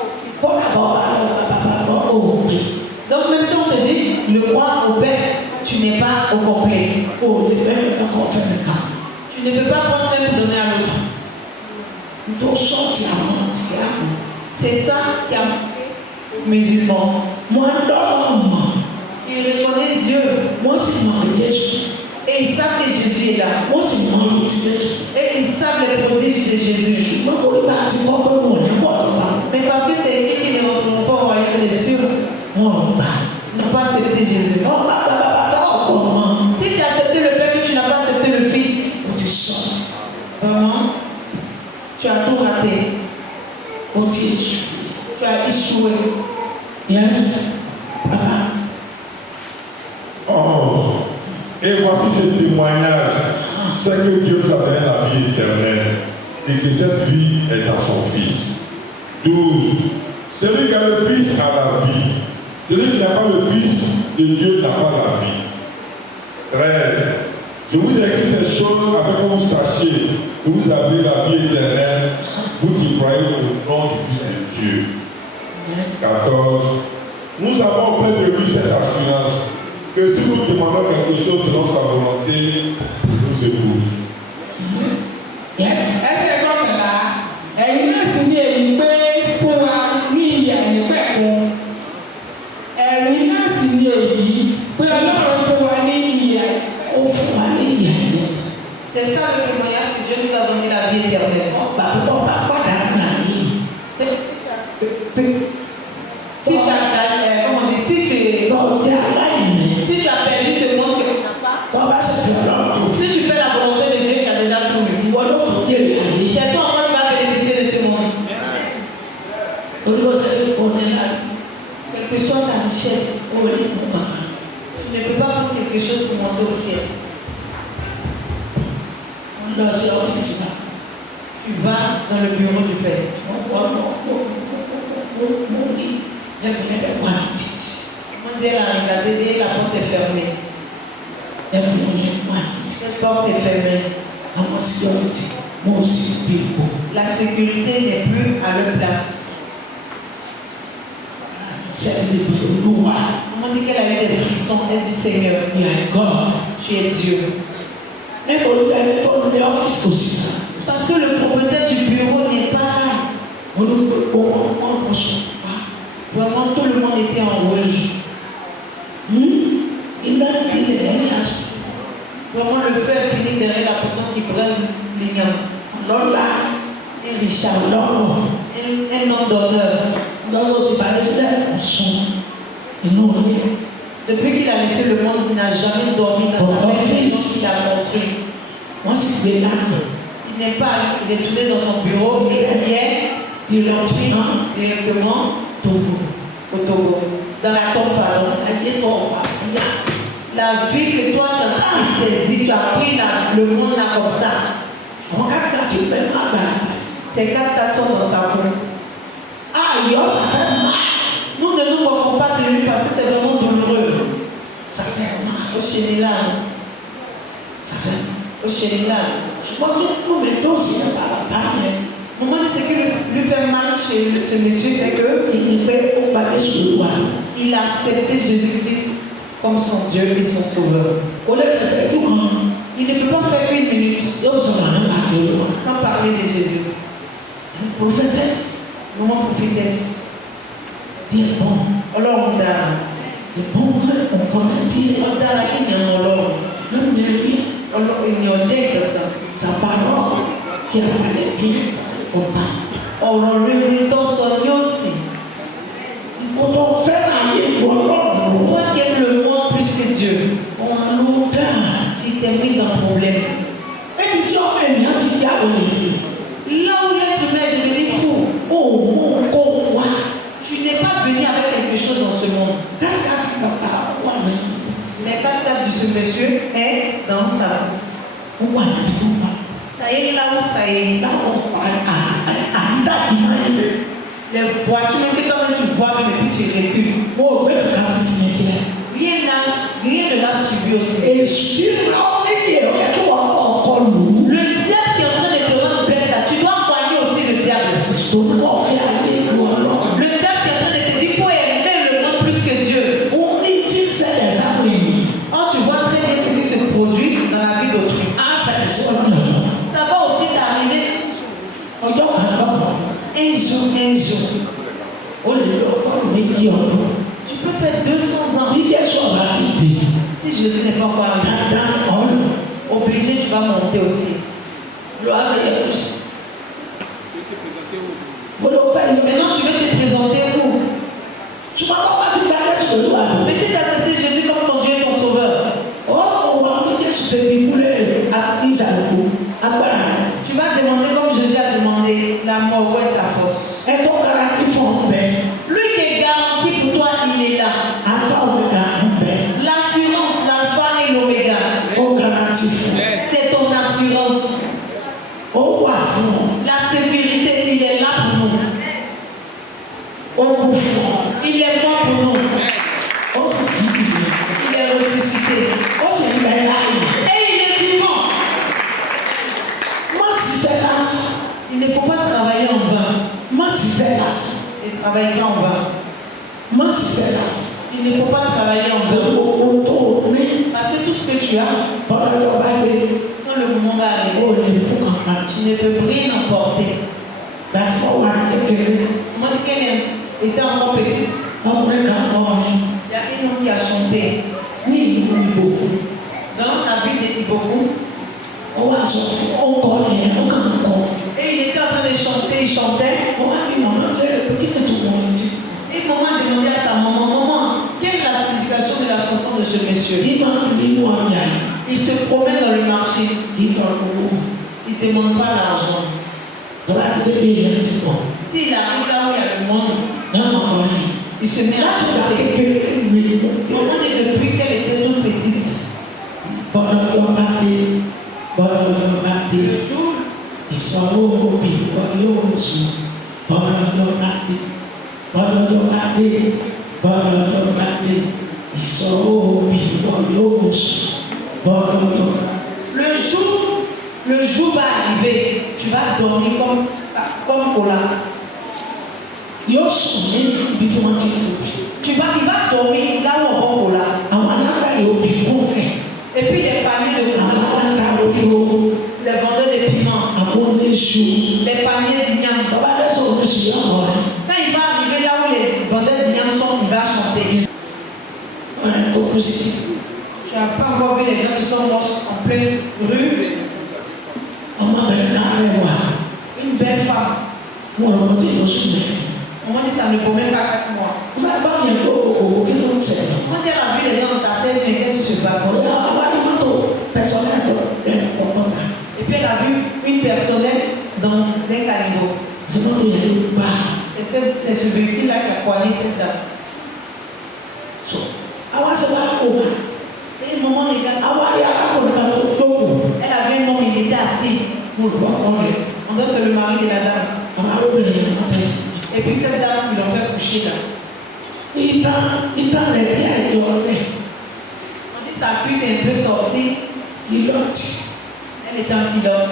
au Fils. Donc même si on te dit le croire au Père, tu n'es pas au complet. Tu ne peux pas prendre même pour donner à l'autre. C'est ça qui a manqué aux musulmans. Ils reconnaissent Dieu et ils savent que Jésus est là. Et ils savent les prodiges de Jésus. Mais parce que c'est écrit qu'ils ne rentreront pas au royaume des cieux. Ils n'ont pas accepté Jésus. Si tu as accepté le Père que tu n'as pas accepté le Fils, vraiment, tu as tout raté. Tu as échoué. Oh, et voici ce témoignage, c'est que Dieu nous a donné la vie éternelle et que cette vie est dans son Fils. 12. Celui qui a le Fils a la vie. Celui qui n'a pas le Fils de Dieu n'a pas la vie. 13. Je vous ai écrit ces choses afin que vous sachiez que vous avez la vie éternelle, vous qui croyez au nom du Fils de Dieu. 14. Nous avons auprès de lui cette assurance que si nous demandons quelque chose selon sa volonté, il nous épouse. Ẹsẹ̀ kọkànlá ẹ̀yin náà sì ní èyí pé fún wa ní ìyè àìnípẹ̀kun ẹ̀rí náà sì ní èyí pé Ọlọ́run fún wa ní ìyè. C'est ça le témoignage que Dieu nous a donné la vie éternelle. Si tu as, comment on dit, si tu as perdu ce monde que tu n'as pas, si tu fais la volonté de Dieu, tu as déjà tout eu. C'est toi encore tu vas bénéficier de ce monde. Quelle que soit ta richesse, tu ne peux pas prendre quelque chose pour monter au ciel. lọ sí ọ́fíìsì náà. Tu vas dans le bureau du Père. Mo ní lẹ́gbẹ̀lẹ́gbẹ̀ wà ní títì. Comment dire, elle a regardé, et la porte est fermée. Lẹ́gbẹ̀lẹ́gbẹ̀ wà ní títì. Cette porte est fermée. Àwọn security mo sì gbé ìbò. La sécurité n'est plus à leur place. Sẹ́ni bí olúwa. Comment dit qu'elle a eu des frissons? Elle dit Seigneur, Ní àgọ́. tu es Dieu. Níbo ló bẹ ní ọ́fíìsì kò sí náà. Parce que le propriétaire du bureau n'est pas là. Olùgbò wọn kò sùn pa. Vraiment, tout le monde était en rouge. Iná ìdílé lẹ́yìn aṣọ. Vraiment, le feu est fini derrière la personne qui braise l'igname. Lọ́la Et Richard, lọ́rọ̀. un homme d'honneur. Lọ́rọ̀ ti parí sílẹ̀ ọ̀sùn inú ilé. Depuis qu'il a laissé le monde, il n'a jamais dormi dans sa maison qu'il a construit. Wọ́n sì gbé lánàá. Il n'est pas retourné dans son bureau et hier, il est entré directement Togo. au Togo, dans la tombe, pardon. Ayé tó wà yá. La vie que toi tu as saisie, tu as pris le monde là comme ça. Àwọn kápẹ́tà ti pẹ́ má gbàlagbà. Ces 4 sont dans sa peau. Ayọ̀ sàfẹ́ má. Nous ne nous moquons pas de lui parce que c'est vraiment douloureux. Sàfẹ́ má. Au Chénila, Sàfẹ́ má. au Chénila. Ṣùgbọ́n tó mi tó sí ẹ̀ bàbá yẹn. Moment dit ce qui lui fait mal chez ce monsieur, c'est que Ìní pé ó gba Jésù Olúwa. il a accepté Jésus-Christ comme son Dieu et son Sauveur. Kò lè sẹ̀fẹ̀ ìlú kan. Il ne peut pas faire une minute Yóò sọ̀rọ̀ àná láti Olúwa. sans parler de Jésus. Prophétesse. Maman prophétesse, Díẹ̀ bọ̀. Ọlọ́run dára. C'est bon qu'on connaît Dieu. Ó dára kí ni àwọn Ọlọ́run. L'homme n'est rien. Ènìyàn jẹ́ ìdọ̀tàn. Sa parole qui a parlé bien au bas. Ọ̀rọ̀ rere tó sọ ní òsì. Quand on fait la vie pour l'homme, Toi qui aimes le monde plus que Dieu, on a l'odeur. tu t'es mis dans le problème. Et puis tu as même un petit diable ici. Là où l'être humain est devenu fou, Oh mon quoi. tu n'es pas venu avec quelque chose dans ce monde. Qu'est-ce que tu as fait? Les 4 tables de ce monsieur est dans sa vie. Ça y est, là où ça y est. Les voitures, même que toi-même tu vois, mais puis tu recules. Rien ne l'a suivi aussi. Le diable qui est en train de te rendre bête là, tu dois croire aussi le diable. Le diable qui est en train de te dire qu'il faut aimer le monde plus que Dieu. Oh, tu vois très bien ce qui se produit dans la vie d'autrui. Ça va aussi t'arriver un jour. Tu peux faire 200 ans. Si Jésus n'est pas encore arrivé, obligé, tu vas monter aussi. Maintenant, tu veux te présenter où? Mais si tu as accepté Jésus comme ton Dieu et ton Sauveur, tu vas demander comme Jésus a demandé la mort, où est ta force? Lui qui est garanti pour toi, il est là. L'assurance, l'alpha et l'oméga, c'est ton assurance. La sécurité, il est là pour nous. Il est mort pour nous. Il est ressuscité. Et il est vivant. Il ne faut pas travailler en vain. Il ne travaille pas en vain. Il ne faut pas travailler en vain. Parce que tout ce que tu as, quand le moment va arriver, tu ne peux rien emporter. Moi, qu'elle était encore petite, il y a une homme qui a chanté dans la ville de Iboku. Et il était en train de chanter, il chantait. Et maman demandait à sa maman, quelle est la signification de la chanson de ce monsieur? Il se promène dans le marché, il ne demande pas l'argent. S'il arrive là où il y a le monde, il se met à chanter. Maman dit depuis qu'elle était toute petite, le Le jour va arriver, tu vas dormir comme Kola. Il va dormir là où on vend Kola. Et puis les paniers de Kola, les vendeurs de piments, les paniers d'igname. Quand il va arriver là où les vendeurs d'igname sont, il va chanter. Tu n'as pas encore vu les gens qui sont morts en pleine rue. Une belle femme. On m'a dit ça ne peut même pas 4 mois. On dit elle a vu les gens dans ta scène, mais qu'est-ce qui se passe? Et puis elle a vu une personnelle dans un caniveau. C'est ce véhicule-là qui a poigné cette dame. Et le moment où elle avait un homme, il était assis. On doit c'est le mari de la dame. Et puis cette dame, ils l'ont fait coucher là. On dit sa cuisse est un peu sortie. Elle était un pilote.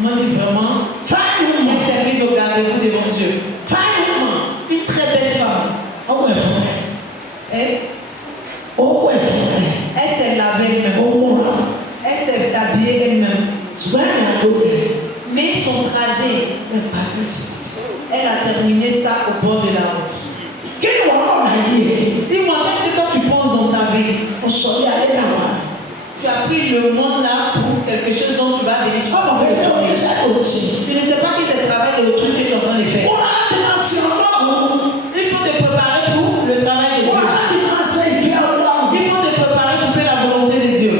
Moi, dit vraiment, un service au gardez-vous devant Dieu. Une très belle femme. Elle s'est lavée elle-même. Elle s'est habillée elle-même. Mais son trajet, elle a terminé ça au bord de la route. Dis-moi, qu'est-ce que toi tu penses dans ta vie? Tu as pris le monde là pour quelque chose dont tu vas venir. Tu ne sais pas qui c'est le travail et le truc que tu es en train de faire. Il faut te préparer pour le travail de Dieu. Il faut te préparer pour faire la volonté de Dieu.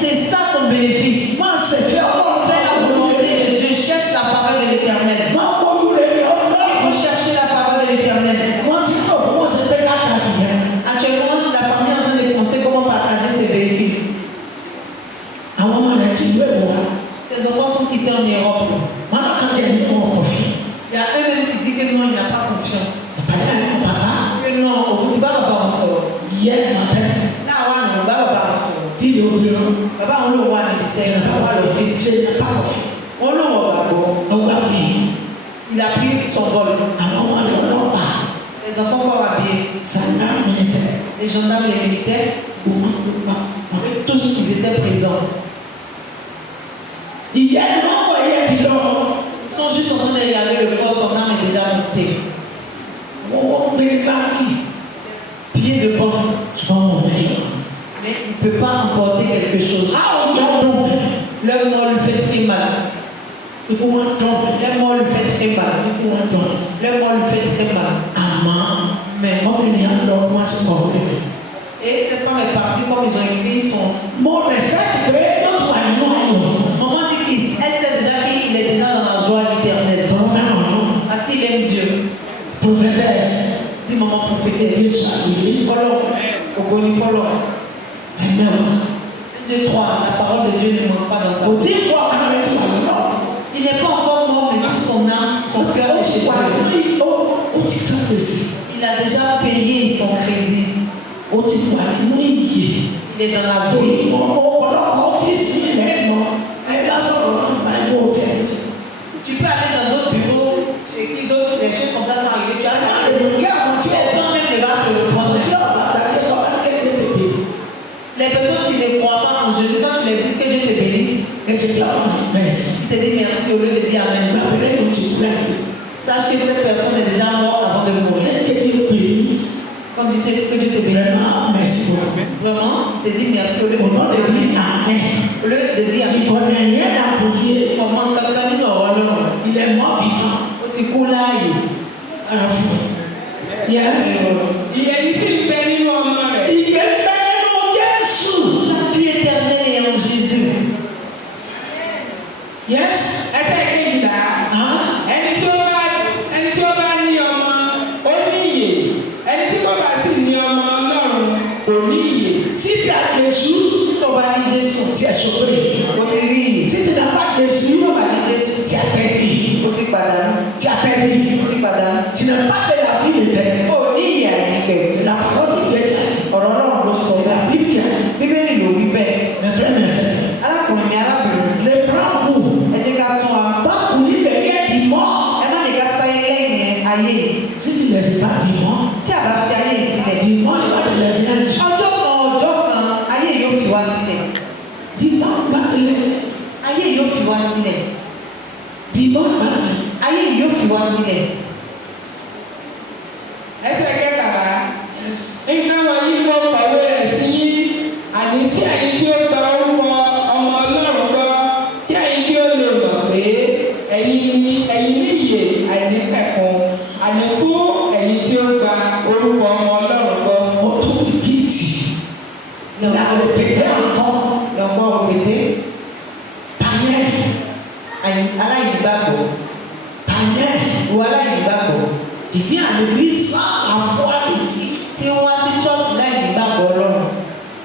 C'est ça ton bénéfice. Faire la volonté de Dieu. Cherche la faveur de l'Éternel. Il faut chercher la faveur de l'Éternel. Actuellement, la famille est en train de penser comment partager ses véhicules. Ses enfants sont quittés en Europe. Il y a eux-mêmes qui disent que non, il n'a pas confiance. Que non, on ne dit pas papa en sort. Là, on ne va pas papa en sort. Papa, on le voit dans le lycée, on voit le fils. On le voit pas. Il a pris son vol. Les enfants encore habillés. Les gendarmes, les militaires, tous ils étaient présents. Ils sont juste en train de regarder le corps, son âme est déjà montée. Pied de banc. Mais il ne peut pas emporter quelque chose. Leur mort lui fait très mal. Leur mort lui fait très mal. Leur mort lui fait très mal. Mais et cette femme est partie comme ils ont écrit son. Maman dit qu'elle sait déjà qu'il est déjà dans la joie éternelle. Parce qu'il aime Dieu. Dis maman prophétesse. Follow. Au Goni follow. 1, 2, 3. La parole de Dieu ne manque pas dans sa vie. Il n'est pas encore mort, mais tout son âme, son cœur est chez Dieu. Il a déjà payé son crédit. Il est dans la vie. Tu peux aller dans d'autres bureaux, chez qui d'autres, les choses comme ça sont arrivées. Tu as personne même ne va te le prendre. Les personnes qui ne croient pas en Jésus, quand tu leur dis que Dieu te bénisse, ils te disent merci au lieu de dire Amen. Sache que cette personne est déjà morte avant de mourir. Quand tu dis que Dieu te bénisse, vraiment, te dis merci au lieu de dire Amen. Au lieu de dire Amen. Comment il est mort vivant. Tu coules là. Yes. Il y a ici une bénie au nom. La vie éternelle est en Jésus. Yes. Est-ce que tu dis là? Elle dit si tu as Jésus, tu vas dire Jésus, tu es sauvé. Si tu n'as pas Jésus, tu vas dire Jésus, tu as perdu. Tu as perdu. Tu Tu n'as pas de la vie éternelle. Ó ní ìyè àìnípẹ̀kun. C'est la parole de Dieu qui a dit. Ọ̀rọ̀ Ọlọ́run ló sọ C'est la bẹ́ẹ̀. Bible qui a dit. Bíbélì ló wí bẹ́ẹ̀. Mes frères, mes sœurs, Arákùnrin mi, arábìnrin mi, reprends-vous. ẹ jẹ́ ká tún wa. Pas courir derrière du mort. Ẹ má jẹ́ ká sáyé lẹ́yìn ayé yìí. Si tu ne laisses pas du mort, Tí a bá fi ayé yìí sílẹ̀. du mort, il va te laisser un jour. Ọjọ́ kan, ayé yìí yóò fi wá sílẹ̀. Du mort va te laisser. Ayé yìí yóò fi wá sílẹ̀. Du mort va te laisser. Ayé yìí yóò fi wá sílẹ̀. Ẹsẹ̀ kẹtàlá. Nǹkan wọ̀nyí mo kọ̀wé rẹ̀ sí yín, àní sí ẹ̀yin tí ó gba orúkọ ọmọ Ọlọ́run gbọ́, kí ẹ̀yin kí ó lè mọ̀ pé ẹ̀yin ní ìyè àìnípẹ̀kun, àní fún ẹ̀yin tí ó gba orúkọ ọmọ Ọlọ́run gbọ́. Autorité. Il a répété encore. Lọ́gbọ́n òkété, Panier. aláìnígbàgbọ́, Panier. ìwọ aláìnígbàgbọ́, Il vient à l'église sans la foi de Dieu. tí ó wá sí chọ́ọ̀chì láìnígbàgbọ́ Ọlọ́run.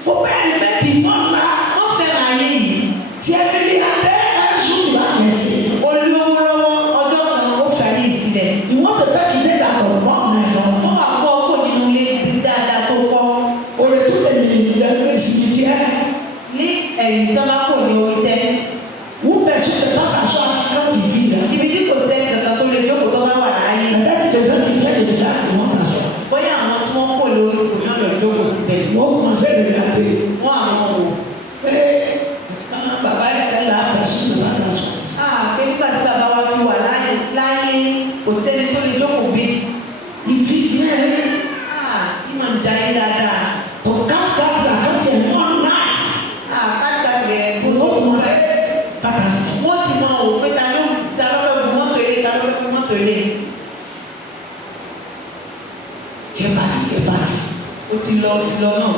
Faut pas aimer du monde là. Wọ́n fẹ́ràn ayé yìí. Tu es milliardaire, un jour tu vas laisser. Olówó lọ́wọ́ ọjọ́ kan ó fi ayé yìí sílẹ̀. Ils vont te faire quitter dans ton bonne maison. Wọ́n wà kó ọkọ̀ nínú ilé tí dáadáa tó kọ́. Au retour de cimetière, Ní ẹ̀yìn tí wọ́n bá kò ní orí tẹ́. où personne ne passe à soi quand tu vis là. Ibi tí kò sẹ́ni kankan tó lè jókòó tó bá wà láàyè. Peut-être que les gens qui viennent de village qui vont t'asseoir. Bóyá àwọn tí wọ́n kò lórí kò náà lọ jókòó síbẹ̀. Ils vont commencer à regarder. Wọ́n àwọn wò. Quand papa était là, personne ne va s'asseoir. Pé nígbà tí bàbá wa fi wà láyé kò sẹ́ni tó lè jókòó bí. Il vit bien. Ìmọ̀ ń jayé dáadáa. Pour 4 là, quand tu es mort là, Káàkiri rẹ̀ kó ils vont commencer par t'asseoir. wọ́n ti mọ òun pé ta ló fẹ́ bu mọ́tò ilé, ta ló fẹ́ bu mọ́tò ilé. Tu es parti, tu es parti. Ó ti lọ náà.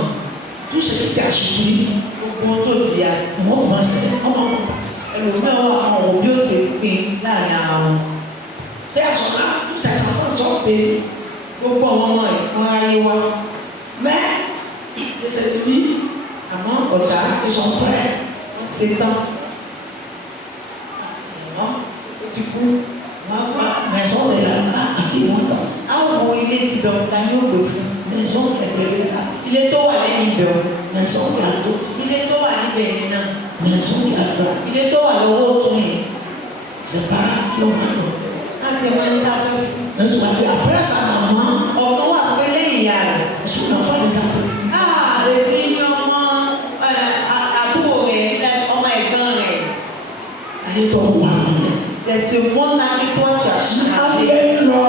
Tout ce que tu as souffert, Gbogbo ohun tó jìyà sí. on va commencer. On va Ẹlòmíràn wà fún òun bí ó ṣe pín láàrin ara wọn. faire son âme. Tous ces enfants sont payés. Gbogbo àwọn ọmọ ẹ̀ wọ́n ayé wa. Mais les ennemis, Àmọ́ ọ̀tá ils sont prêts. wọ́n ṣe tán. Non, Ó ti kú. maison de la à qui on va. Àwọn wo ilé ti bẹ̀rù ta ní ògbè fún? Maison qui est derrière là. Ilé tó wà lẹ́yìn ìbẹ̀rù. Maison qui est à droite. Ilé tó wà níbẹ̀ yẹn náà. Maison qui est à droite. Ilé tó wà lọ́wọ́ ọ̀tún yẹn. C'est pas qui on va faire. Láti ẹ̀wọ̀n ẹni tá a fẹ́ fún. Mais tu vas dire après sa maman, Ọ̀kan wà sọ pé lẹ́yìn ìyá rẹ̀. c'est son enfant des apôtres. Èmi ni ọmọ àbúrò rẹ̀, ọmọ ẹ̀gbọ́n rẹ̀. Ayé tó wà lónìí. C'est ce monde-là que toi tu as changé. Ayé lọ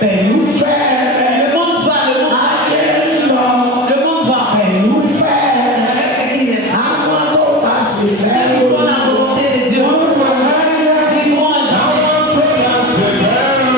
pẹ̀lú fẹ́rẹ̀. Le monde va, le monde va. Ayé lọ Le monde va. pẹ̀lú fẹ́rẹ̀. Avec ce qu'il est. Àwọn tó bá sì fẹ́ Ceux qui font la volonté de Dieu. Qui mangent. Ceux qui font la volonté de Dieu.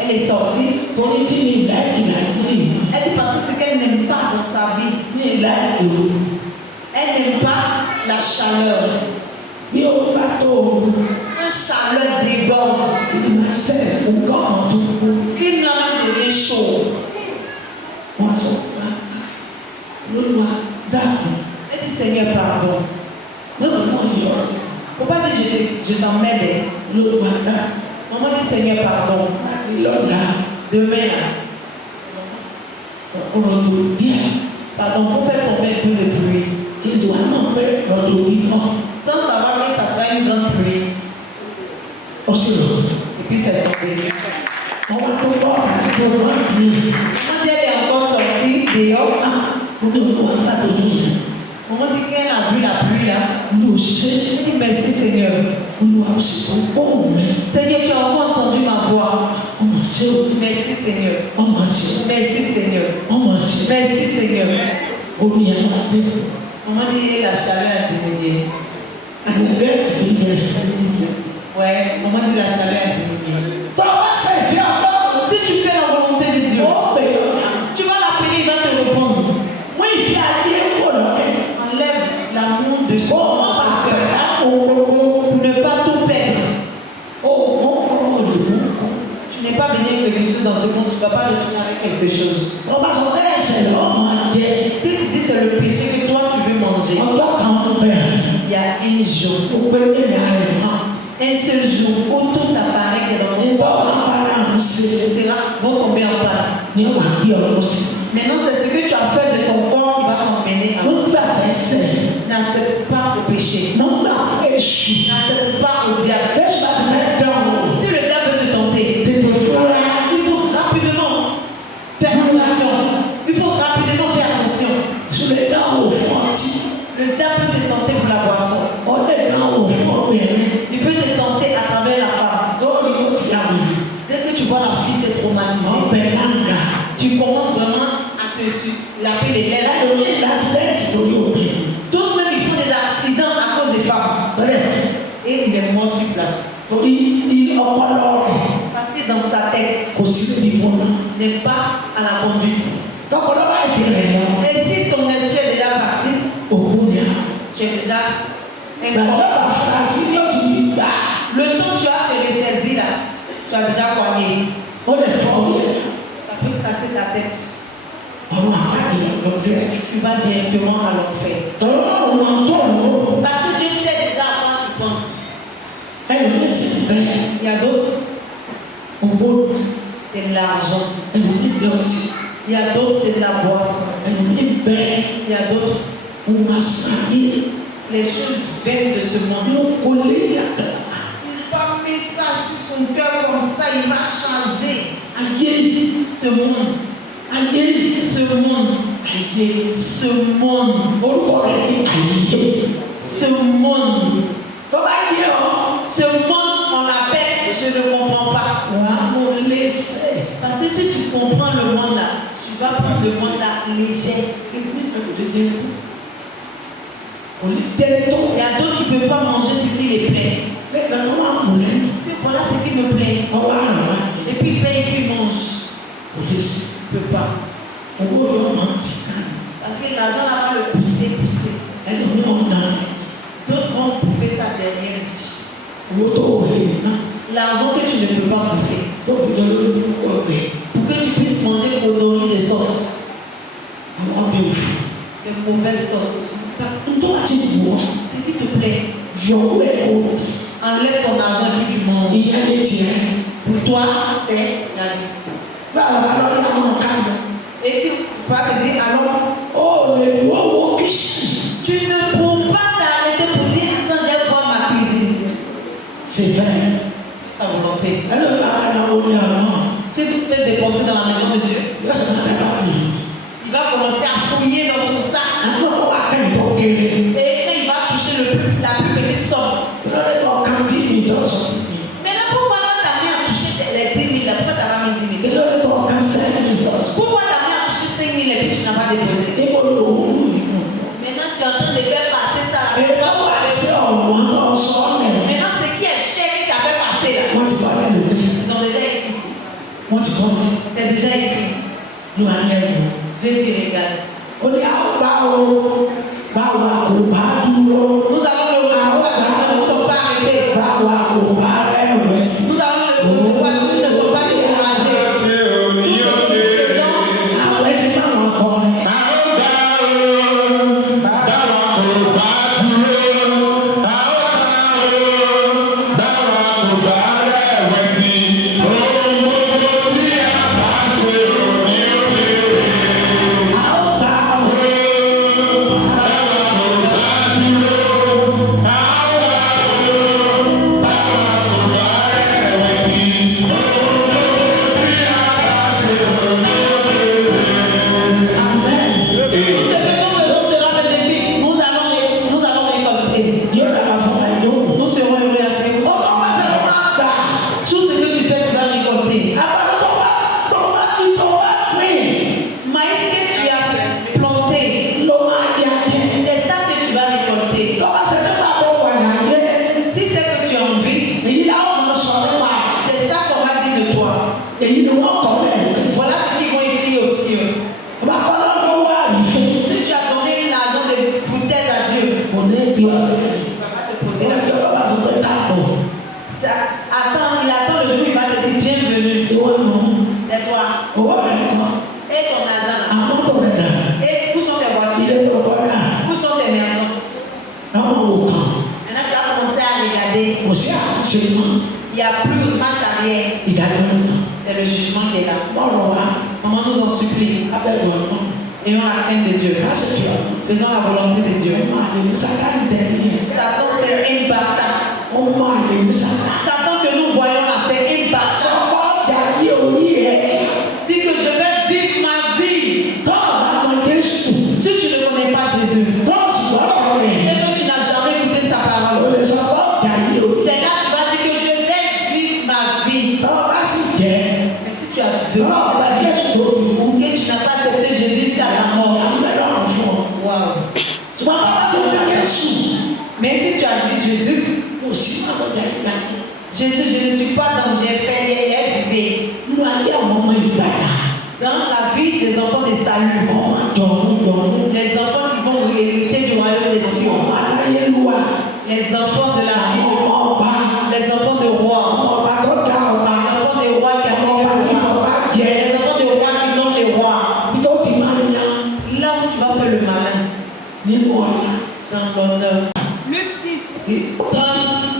Elle est sortie. Elle dit parce que c'est qu'elle n'aime pas dans sa vie. Elle n'aime pas la chaleur. Une chaleur déborde. Clim la main devient chaud. Elle dit Seigneur, pardon. Faut pas dire je t'emmène. Maman dit Seigneur, pardon. lọ́la Demain, là, ọ̀rọ̀ yóò díẹ̀ pardon, faut faire tomber un peu de pluie. kí n sì wá náà pé lọ́dọ̀ orí náà Sans savoir que ça sera une grande pluie. ó sì rọ̀. Et puis c'est tombé. wọ́n wá tó bọ́ ọ̀rọ̀ àti ọ̀rọ̀ di Quand elle est encore sortie dehors, ó ní olúwa nígbà tó ní yẹn maman dit qu'elle a vu la pluie là. ní òṣìṣẹ́ Elle dit merci Seigneur. olúwa ó sì tó bọ́ọ̀ mi Seigneur, tu as encore entendu ma voix. ọmọ ṣé o Merci Seigneur. ọmọ ṣe Merci Seigneur. ọmọ ṣe Merci Seigneur. omi yẹn wá dé Maman dit la chaleur a diminué. àwọn gẹ́ẹ̀tì bí yẹn ṣe ń yẹ. Ouais, maman dit la chaleur a diminué. tó bá ṣe ìfẹ́ ọlọ́run Si tu fais la volonté de Dieu, ó pè é tu vas l'appeler, il va te répondre. wọ́n ìfẹ́ ayé kò lọ́kẹ́ Enlève l'amour de ó soi má dans bàa ton cœur. bẹ̀rẹ̀ àwọn gbogbo Pour ne pas tout perdre. ó mọ́ ọ̀rọ̀ òdìbò kọ́. Tu n'es pas venu avec quelque chose dans ce monde, tu ne vas pas retourner avec quelque chose. tó bá sọ pé ẹsẹ̀ lọ́ọ́ máa jẹ Si tu dis c'est le péché que toi tu veux manger, ọjọ́ kan bẹ̀rẹ̀ il y a un jour, ó pé mẹ́rin ara ẹ̀ náà un seul jour où tout l'appareil est dans tó ton bá fara hàn sí i vont tomber en panne. ní wàá bí ọ̀rọ̀ sí i. Maintenant, c'est ce que tu as fait de ton corps qui va t'emmener à nígbà ẹsẹ̀ n'accepte pas au péché. nígbà èṣù N'accepte pas au diable. lẹ́sùn bá ti fẹ́ dán o Si le diable veut te tenter, tètè fúnra il faut rapidement faire attention. Il faut rapidement faire attention. ìṣúlẹ̀ dán o fún ọtí Le diable peut te tenter pour la boisson. ó lè dán o fún obìnrin Il peut te tenter à travers la femme. lórí yóò ti yà wò Dès que tu vois la fille, tu es traumatisé. ọbẹ̀ láǹgà Tu commences vraiment à te laver les lèvres. lórí lásìlẹ̀tì lórí obìnrin D'autres même, ils font des accidents à cause des femmes. tọ́lẹ̀ Et il est mort sur place. torí ní ọpọlọ rẹ̀ Parce que dans sa tête, kò sí níbi fún náà n'est pas à la conduite. tọpọlọ bá ti rẹ̀ lọ Et si ton esprit est déjà parti, òkú ni a tu es déjà un gbàtí corps. ọba fura sí ní ọtí gbà Le temps que tu as te ressaisi là, tu as déjà cogné. ó lè fọ ọyẹ Ça peut casser ta tête. ọ̀run àpáàdé lọ́dún rẹ̀ Tu vas directement à l'enfer. tọ́lọ́ ọ̀run máa tó ọ̀run Parce que Dieu sait déjà à quoi tu penses. ẹlòmíì sì bẹ́ẹ̀ Il y a d'autres, owó c'est l'argent. ẹlòmíì bẹ́ẹ̀ ọtí Il y a d'autres, c'est la boisson. ẹlòmíì bẹ́ẹ̀ Il y a d'autres, ohun àṣàyè les choses vaines de ce monde. ló kó lé yàtọ̀ Il va mettre ça sur son cœur comme ça, il va changer. ayé Ce monde, ayé ce monde, ayé ce monde, orúkọ rẹ̀ ní ayé ce monde. tó bá yẹ ọ Ce monde, on l'appelle, je ne comprends pas. wàá mú lẹ́sẹ̀ Parce que si tu comprends le monde là, tu vas prendre le monde là léger. ẹgbẹ́ ìgbàlódé kú kò ní jẹ́ tó Il y a d'autres qui ne peuvent pas manger ce qui les plaît. bẹ́ẹ̀ ni wọ́n máa mú lẹ́nu Mais voilà ce qui me plaît. ọwọ́ àrùn wa Et puis il paye et puis il mange. kò lè sí Il ne peut pas. owó yóò máa ti ká Parce que l'argent là va le pousser. ẹlòmíì ọ̀nà D'autres vont bouffer sa dernière vie. owó tó wò lè ná L'argent que tu ne peux pas bouffer. tó fi jọ lórí ọbẹ̀ Pour que tu puisses manger colonie de sauce. àwọn ọbẹ̀ òfò De mauvaises sauces. tó bá ti wù ọ́ Ce qui te plaît. yọ̀wọ́ ẹ̀ kó di Enlève ton argent et puis tu manges. ìyá ní tiẹ̀ Pour toi, c'est la vie. báwo bá lọ yá wọn ká lọ Et si tu vas te dire, alors, ó lè lu owó kìsì tu ne peux pas t'arrêter pour dire, quand j'ai voir ma cuisine. c'est vrai Sa volonté. ẹlòmíì àwọn àwọn ní ọ̀nà Si tu peux dépenser dans la maison de Dieu, yóò sọ fún ẹ bá wù ú il va commencer à fouiller dans son sac. àwọn ọkọ̀ wa ká ìtọ́ kéré Et quand il va toucher la plus petite somme. lọ́dẹ̀ tó ọ̀kan bí mi tó sọ fún mi Maintenant, pourquoi quand ta main a touché les 10 000, là, pourquoi tu n'as pas mis 10 000? lọ́dẹ̀ tó ọ̀kan sẹ́yìn mi tó sọ Pourquoi ta main a touché 5 000 et puis tu n'as pas déposé? níbo ló wù ú nínú Maintenant, tu es en train de faire passer ça. Là. ẹ̀rọ wá sí ọ̀wọ́n tó sọ ọ́ lẹ̀ Maintenant, ce qui est cher que tu as fait passer là, wọ́n ti bá ẹ̀ lórí ils ont déjà écrit. wọ́n ti bọ́ mi C'est déjà écrit. ní wàá ní ẹ̀rọ Dieu dit, regarde. ó ní àwọn bá o báwa kò bá dúró Nous allons le recevoir parce que nous ne sommes pas arrêtés. báwa kò bá rẹ̀wẹ̀sì Nous allons le recevoir parce que nous ne sommes pas découragés. àwọn ẹ̀ ti máa wọn kọrin. Báwa kò bá rẹ̀wẹ̀sì. èyí ni wọ́n kọ́ lẹ́nu. Voilà ce qu'ils vont écrire aussi. Ọba kọ́lá ló wá àrífẹ́. Si tu as donné l'argent de foutaise à Dieu, Kò ní bí ọ̀rẹ́ rẹ̀. il va pas te poser la Ìjọba question. bá sọ pé káàbọ̀. Attends, il attend le jour où il va te dire bienvenue. Ìwọ nù. C'est toi. Owó rẹ̀ kọ́. Et ton argent là. Àmọ́tò rẹ̀ dà. Et où sont tes Ilé voitures? tó kọ́ dà. Où sont tes maisons? Lọ́wọ́ wò kàn. Maintenant tu vas commencer à regarder. Kò sí àkóso mọ́. Il n'y a plus de marche arrière. Ìdájọ́ náà. C'est le jugement qui est là. Bọ́ọ̀lù wa. Maman nous en supplie. Abẹ́rẹ́ ọ̀nà. Ayons la crainte de Dieu. Káṣí fi ọ̀nà. Faisons la volonté de Dieu. Ó máa lè ní sátánì tẹ̀lé ẹ̀. Satan, c'est un bâtard. Ó máa lè ní sátánì. Satan que nous voyons là, c'est un bâtard. Sọ́kọ́ ọjà yí orí ẹ̀. Dis que je vais vivre ma vie. Tọ́ọ̀bù àwọn Jésù. Si tu ne connais pas Jésus, Tọ́ọ̀sì gbọ́dọ̀ rẹ̀. et que tu n'as jamais écouté sa O parole, lè sọ fún ọjà yí orí. c'est là que tu vas dire que je vais vivre ma vie. Tọ́ọ̀bù sì jẹ́. Mais si tu as vécu Tọ́ọ̀bù bá Jésù tó fi kú. que tu n'as pas accepté Jésus jusqu'à la mort, Ìyá ń bẹ lọ́rùn fún ọ. waouh. Ṣùgbọ́n bá wá sí ọjà Jésù. Mais si tu as dit Jésus, Kò sí àbọ̀jà ìgbà yìí. Jésus, je ne suis pas dans j'ai fait FV. Nínú ayé àwọn ọmọ ìgbàlá. Dans la vie des enfants de salut, Ọmọ àjọ̀rún. les enfants qui vont hériter du royaume des cieux, Ọmọ aláyélúwà. les enfants de la vie, Ọmọ ọba. les enfants de rois, Ọmọ ọba tó dá ọba. les enfants de rois qui Ọmọ ont ọba tí les ọba jẹ. enfants de rois qui n'ont les rois. Bí tó ti máa ń yan Là où tu vas faire le malin, nínú ọ̀la. dans l'honneur. Luc 6.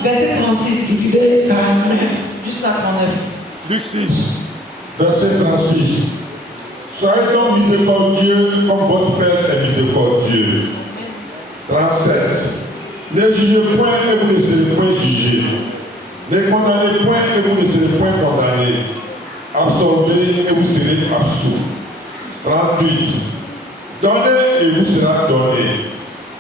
Verset 36, Títí dé kàránù. jusqu'à 39. Luc 6, verset 36. Soyez donc miséricordieux comme votre Père est miséricordieux. 37. Ne jugez point et vous ne serez point jugés. Ne condamnez point et vous ne serez point condamnés. Absolvez et vous serez absous. 38. Donnez et vous sera donné.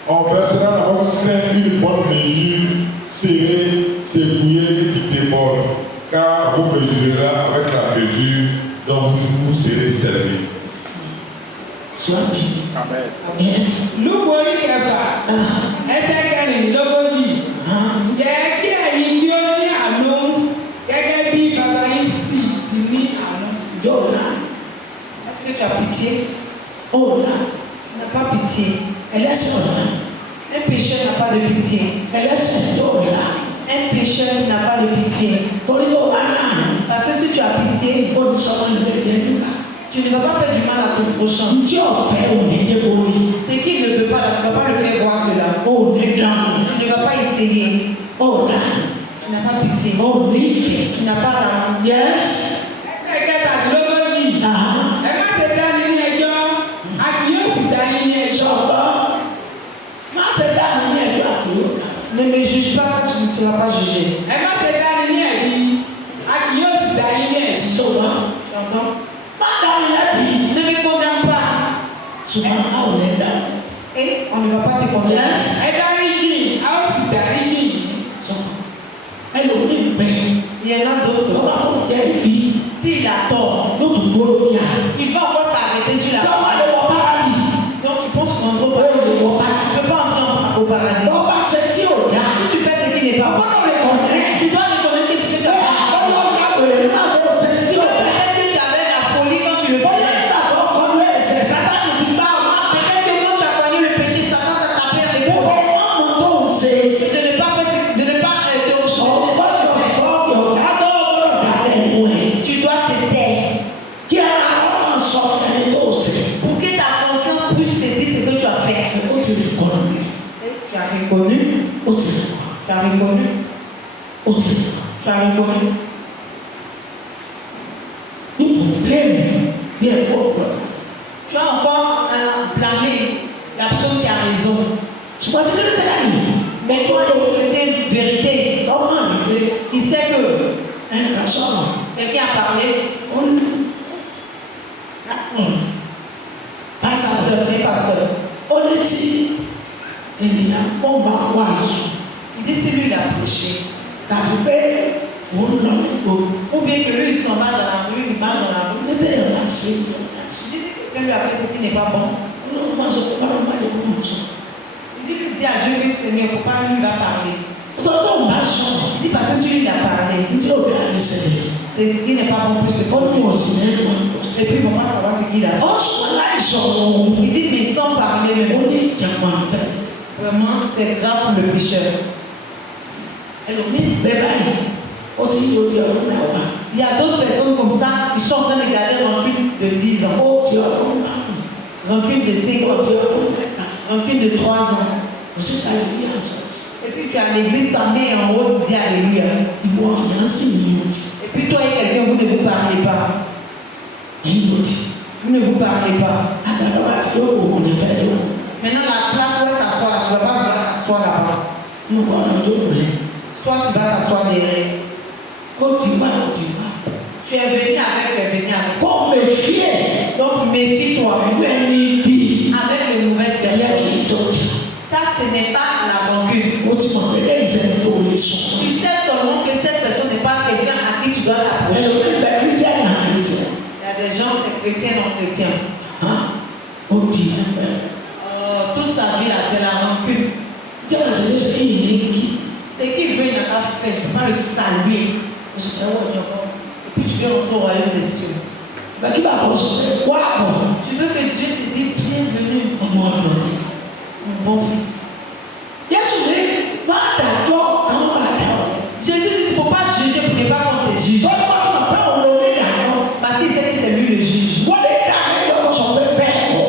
On versera dans votre sein une bonne mesure, serrée, secouée et qui déborde, car vous mesurerez avec la mesure dont vous serez servi. Sois béni. Amen. Yes. Lúùkù orí kẹfà ẹsẹ̀ kẹrìnlélógójì jẹ́ kí ẹ̀yin bí ó ní àánú gẹ́gẹ́ bí bàbá yín sì ti ní àánú. Yóò rà. Est-ce que tu as pitié? Ó rà. Tu n'as pas pitié. Ẹlẹ́sìn ọ̀la. Un pécheur n'a pas de pitié. Ẹlẹ́sìn yóò rà. Un pécheur n'a pas de pitié. Torí tó bá náà. Parce que si tu as pitié, Ó ní sọ́kọ́ ní ẹgbẹ́ níkà. tu ne vas pas faire du mal à ton prochain. Ntí ọ̀fẹ́ ò ní dé borí. Ce qui ne veut pas, tu ne vas pas le faire voir cela. Ó ní dáhùn. Tu ne vas pas essayer. Ó rà. Tu n'as pas pitié. Ó ní ìfẹ́. Tu n'as pas l'amour. Yes. ẹsẹ̀ kẹtàdínlógójì ẹ má ṣe dání ní ẹjọ́ a kì yóò sì dá yín ní ẹjọ́. Sọ̀rọ̀. Má ṣe dá mi ní ẹ̀jọ́ àkìyó rà. Ne me juge pas que tu ne seras pas jugé. ẹ má ṣe dání ní ẹ̀bi a kì yóò sì dá yín ní ẹ̀bi. Sọ̀rọ̀. Tu entends? Má dá mi lẹ́bi. Ne me condamne pas. Ṣùgbọ́n a ò ní dá. Et on ne va pas te condamner. Yes. ẹ dárí yìí a ó sì dárí yìí. Sọ̀rọ̀. Ẹlòmíì bẹ́ẹ̀. Il y en a d'autres. Lọ́ba tó jẹ́ ibi. S'il a tort, Yóò tún gbóró ní à. il va encore s'arrêter sur la Sọ́wọ́n lè wọ báràdì. Donc tu penses qu'on entre au Ó lè paradis. wọ Tu báràdì. ne peux pas entrer au paradis. Lọ́ba ṣe tí ò dá. Si tu fais ce qui n'est pas bon, Ọgbọ́dọ̀ lè kọ̀ ní. tu dois reconnaître que ce que tu as fait. Ọlọ́run yà wèrè nígbà tó ṣe tí ò dá. Peut-être que tu avais la folie quand tu le Bóyá faisais. nígbà tó kọ́ lé ẹsẹ̀ Sátánì ti bá ọ. Peut-être que quand tu as connu le péché, Satan t'a tapé à Gbogbo l'épaule. ọmọ tó ń ṣe. De ne pas faire ce- de ne pas te Ọ̀gbọ́dọ̀ soumettre. sọ̀rọ̀ ọ̀gá tó gbọ́dọ̀ dá ẹnu ẹ̀. Tu dois te taire Kí ara wọn máa sọ ẹni tó ṣe. pour que ta conscience puisse te dire ce que tu as fait. Ó ti rí kọ́nù mi. Tu as reconnu, Ó ti rí kọ́. tu as reconnu, Ó ti rí kọ́. tu as reconnu. Ní pòpléèmù bí ẹ̀kọ́ ọ̀gbọ́n. Tu as encore blâmé la personne qui a raison. Ṣùgbọ́n tí kí ló tẹ́lẹ̀ nì? Mais toi, le chrétien, vérité, Ọmọ mi pé il sait que ẹnì kan sọ̀rọ̀. quelqu'un a parlé, Ó ní pasteur, c'est pasteur. ó ní tí ènìyàn pọ̀ bá wàásù Il dit si lui il a prêché, tàbí pé òun lọ nígbò ou bien que lui il s'en va dans la rue, il marche dans la rue. níta èèyàn bá ṣe é jọ láti. Il dit si quelqu'un lui a fait ce qui n'est pas bon, Ọlọ́run máa sọ pé ọlọ́run máa jẹ kó mọ̀ sọ. il dit à Dieu, oui Seigneur, pourquoi lui va parler? Tọ́tọ́ bá sọ. Il dit parce que celui qui a parlé, Ntí o bẹ̀rẹ̀ ní sẹ́yìn. il n'est pas bon plus ce Ó ní qu'on wọ́n sì ní ẹ̀rọ wọn. Et puis, comment savoir ce qu'il a fait? Ó sọ aláìsọ̀rọ̀ òun. Il dit, mais sans parler Ó même. ní ìjàmbá nǹkan. Vraiment, c'est grave pour le pécheur. Ẹlòmíì bẹ́ẹ̀ báyìí. Ó ti yí odi ọdún mẹ́wàá. Il y a d'autres personnes comme ça qui sont en train de garder rancune de 10 ans, Ó di ọdún márùn-ún. rancune de 5 Ó ans, di ọdún mẹ́ta. rancune de 3 ans. Kò sí àlùyé àṣọ. Et puis tu es à l'église, ta main en haut, tu dis Alléluia. Ìwọ ìyá sì ní odi. Et puis toi et quelqu'un, vous ne vous parlez pas. Ẹ̀yin odi. Vous ne vous parlez pas. Àgbàdo àti yóò wò ó nìkan yóò wò. Maintenant, la place où elle s'assoit, tu ne vas pas vouloir t'asseoir là-bas. Mo gbọ́ ọ̀nà yóò wò lé. Soit tu vas t'asseoir derrière. Ó di wá ó di wá. Tu es venu avec, tu es venu avec. Kó o lè fi ẹ̀. Donc méfie-toi Pẹ̀lú ẹni bí. avec les mauvaises Ẹ̀yà kì personnes. í sọ̀tì. Ça, ce n'est pas la rancune. Ó ti mọ̀ pé lẹ́yìn sẹ́ni tó o lè sùn. Tu sais seulement que cette personne n'est pas quelqu'un à qui tu dois t'approcher. Ẹlòmíì bẹ̀ kírísítẹ́nì náà kírísítẹ́nì. Il y a des gens, c'est chrétien, non chrétien. Ó di ẹgbẹ́. Toute sa vie, là, c'est la rancune. Tí a sọ ló ṣe yìí ní kí. Ce qu'il veut, il n'a pas fait. Tu ne peux pas le saluer. Ó sì fẹ́ wọ̀ ní ọkọ. Et puis tu veux rentrer au royaume des cieux. Bàkí bàbá sọ pé wá bọ̀. Tu veux que Dieu te dise bienvenue, Ọmọ ọ̀dọ̀ ni. mon bon fils. Yẹ́sù ní máa dàjọ́ àwọn máa dà ọ́. Jésus dit, il ne faut pas juger pour ne pas qu'on te juge. Tọ́lú wọ́n ti mọ̀ pé òun ló ní dàjọ́. Parce qu'il sait que c'est lui le juge. Wọ́n lè dá ẹjọ́ tó sọ pé bẹ́ẹ̀ kọ́.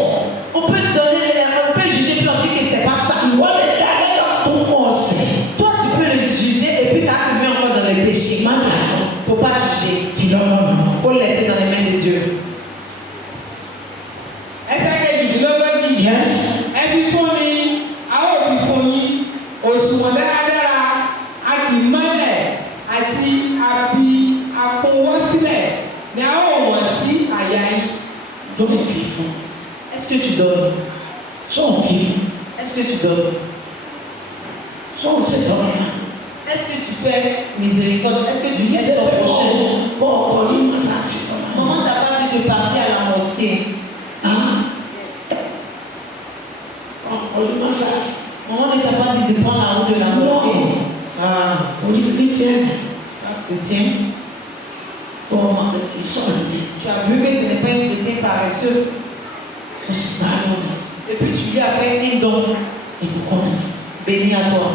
On peut juger puis on dit que c'est pas ça. Wọ́n lè dá ẹjọ́ tó mọ̀ ọ̀sẹ̀. Toi, tu peux le juger et puis ça te met encore dans les péchés. Má dàjọ́. Il ne faut pas juger. Fi lọ́wọ́ nù. Il faut le laisser dans les mains de Dieu. Ẹsẹ̀ kejìdínlógójì. Yes. Ẹ fi fún mi, a ó fi fún yín. Òṣùwọ̀n dáradára, a kì í mọ́lẹ̀ àti àbí àpòwọ́sílẹ̀ ni a ó wọ̀n sí àyà yín. Lórí fi fún. Est-ce que tu donnes? Sọ̀rọ̀ fi. Est-ce que tu donnes? Sọ̀rọ̀ ṣètọ́ rẹ̀ náà. Est-ce que tu fais miséricorde? Est-ce que tu aides ton prochain? Bọ́ ọkọ ní mọ́sáàsì ọ̀la. Maman t'a pas dit de partir à la mosquée. Ọkọ ní mọ́sáàsì. Maman ne t'a pas dit de prendre la route de la mosquée. Orí kírísítẹ́nì. Chrétien, Ọmọ ìsọ̀rọ̀ mi. tu as vu que ce n'est pas un chrétien paresseux. Mo sì bá a lọ́nà. Et puis tu lui as fait un don. Ìbùkún mi. Béni à toi.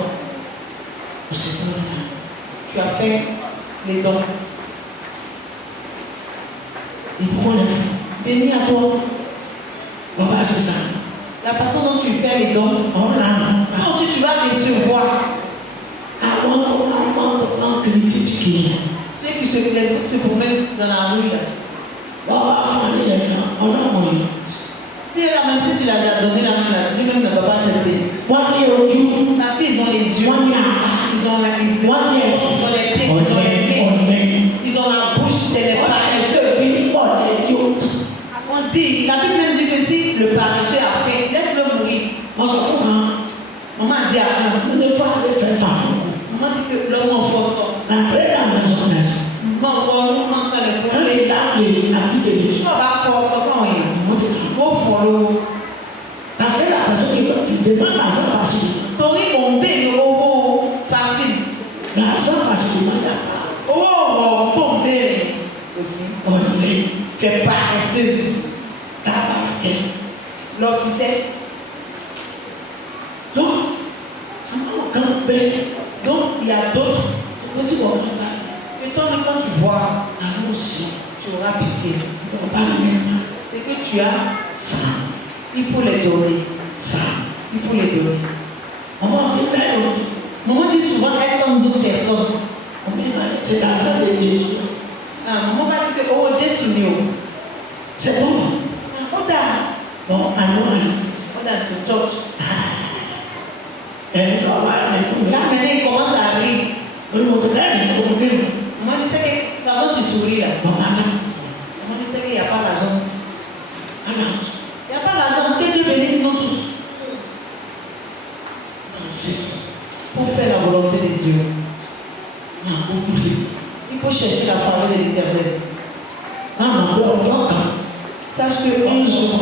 Mo sì bá a lọ́nà. Tu as fait les dons. Ìbùkún mi fún. Béni à toi. Bàbá sísá. La façon dont tu fais les dons. Ọ̀rọ̀ àwọn Ensuite, tu vas recevoir. àwọn kìlì títí kìí. Ceux qui se promènent dans la rue là. Wọ́n wá fún àlẹ́ yẹn kan ọlọ́run yìí. Si là, même si tu l'as donné la main là, lui-même ne va pas accepter. Wọ́n ní ojú. Parce qu'ils ont les yeux. Wọ́n ní àpá. Ils ont les pieds. Wọ́n ní ẹsẹ̀. Ils ont les pieds. Ils ont les mains. Ọ̀lẹ́. Ils ont la bouche. C'est les paresseux. Bí ọ̀lẹ́ yóò. On dit, la Bible même dit que si le paresseux a faim, laisse-le mourir. Wọ́n sọ fún wọn. Maman a dit à un. Wọ́n ní fún àlẹ́ fẹ́ fà á. Maman dit que l'homme en force. L'après la maison mère. Maman, maman, quand elle Quand est il a habité les gens. on va force, quand il Moi je dis. faut follow. Parce que la personne qui quand il demande l'argent facile. Torí on paie le robot facile. L'argent facilement là. Oh, on paie aussi. Ọ̀lẹ́. Tu es paresseuse. Tabarakẹ́. Lorsqu'il sait. Donc, àwọn kan bẹ́ẹ̀. Donc, il y a d'autres Wọ́n ti wọ̀ wọ́n bá. que toi, même quand tu vois, Àwọn òsì. tu auras pitié. Ọba mẹ́ta. C'est que tu as, Sàn. il faut les donner. Sàn. Il faut les donner. Ọmọ fi bẹ́ẹ̀ lọ. Maman dit souvent, elle donne d'autres personnes. Ọmọ ìbàdàn ṣe l'argent de Jésus. Maman va dire que, oh, Jésus n'est pas. C'est bon. Bon, allons aller. Dans ce church. Elle est pas mal. Là, maintenant, il commence à rire. On se fait rien. Maman dit que, de toute façon, tu souris là. Bon, maman. Maman dit qu'il n'y a pas d'argent. Alors, Il n'y a pas d'argent. Que Dieu bénisse nous tous. merci. Pour faire la volonté de Dieu, Non, vous voulez. il faut chercher la parole de l'Éternel. Maman, donc, Sache qu'un jour,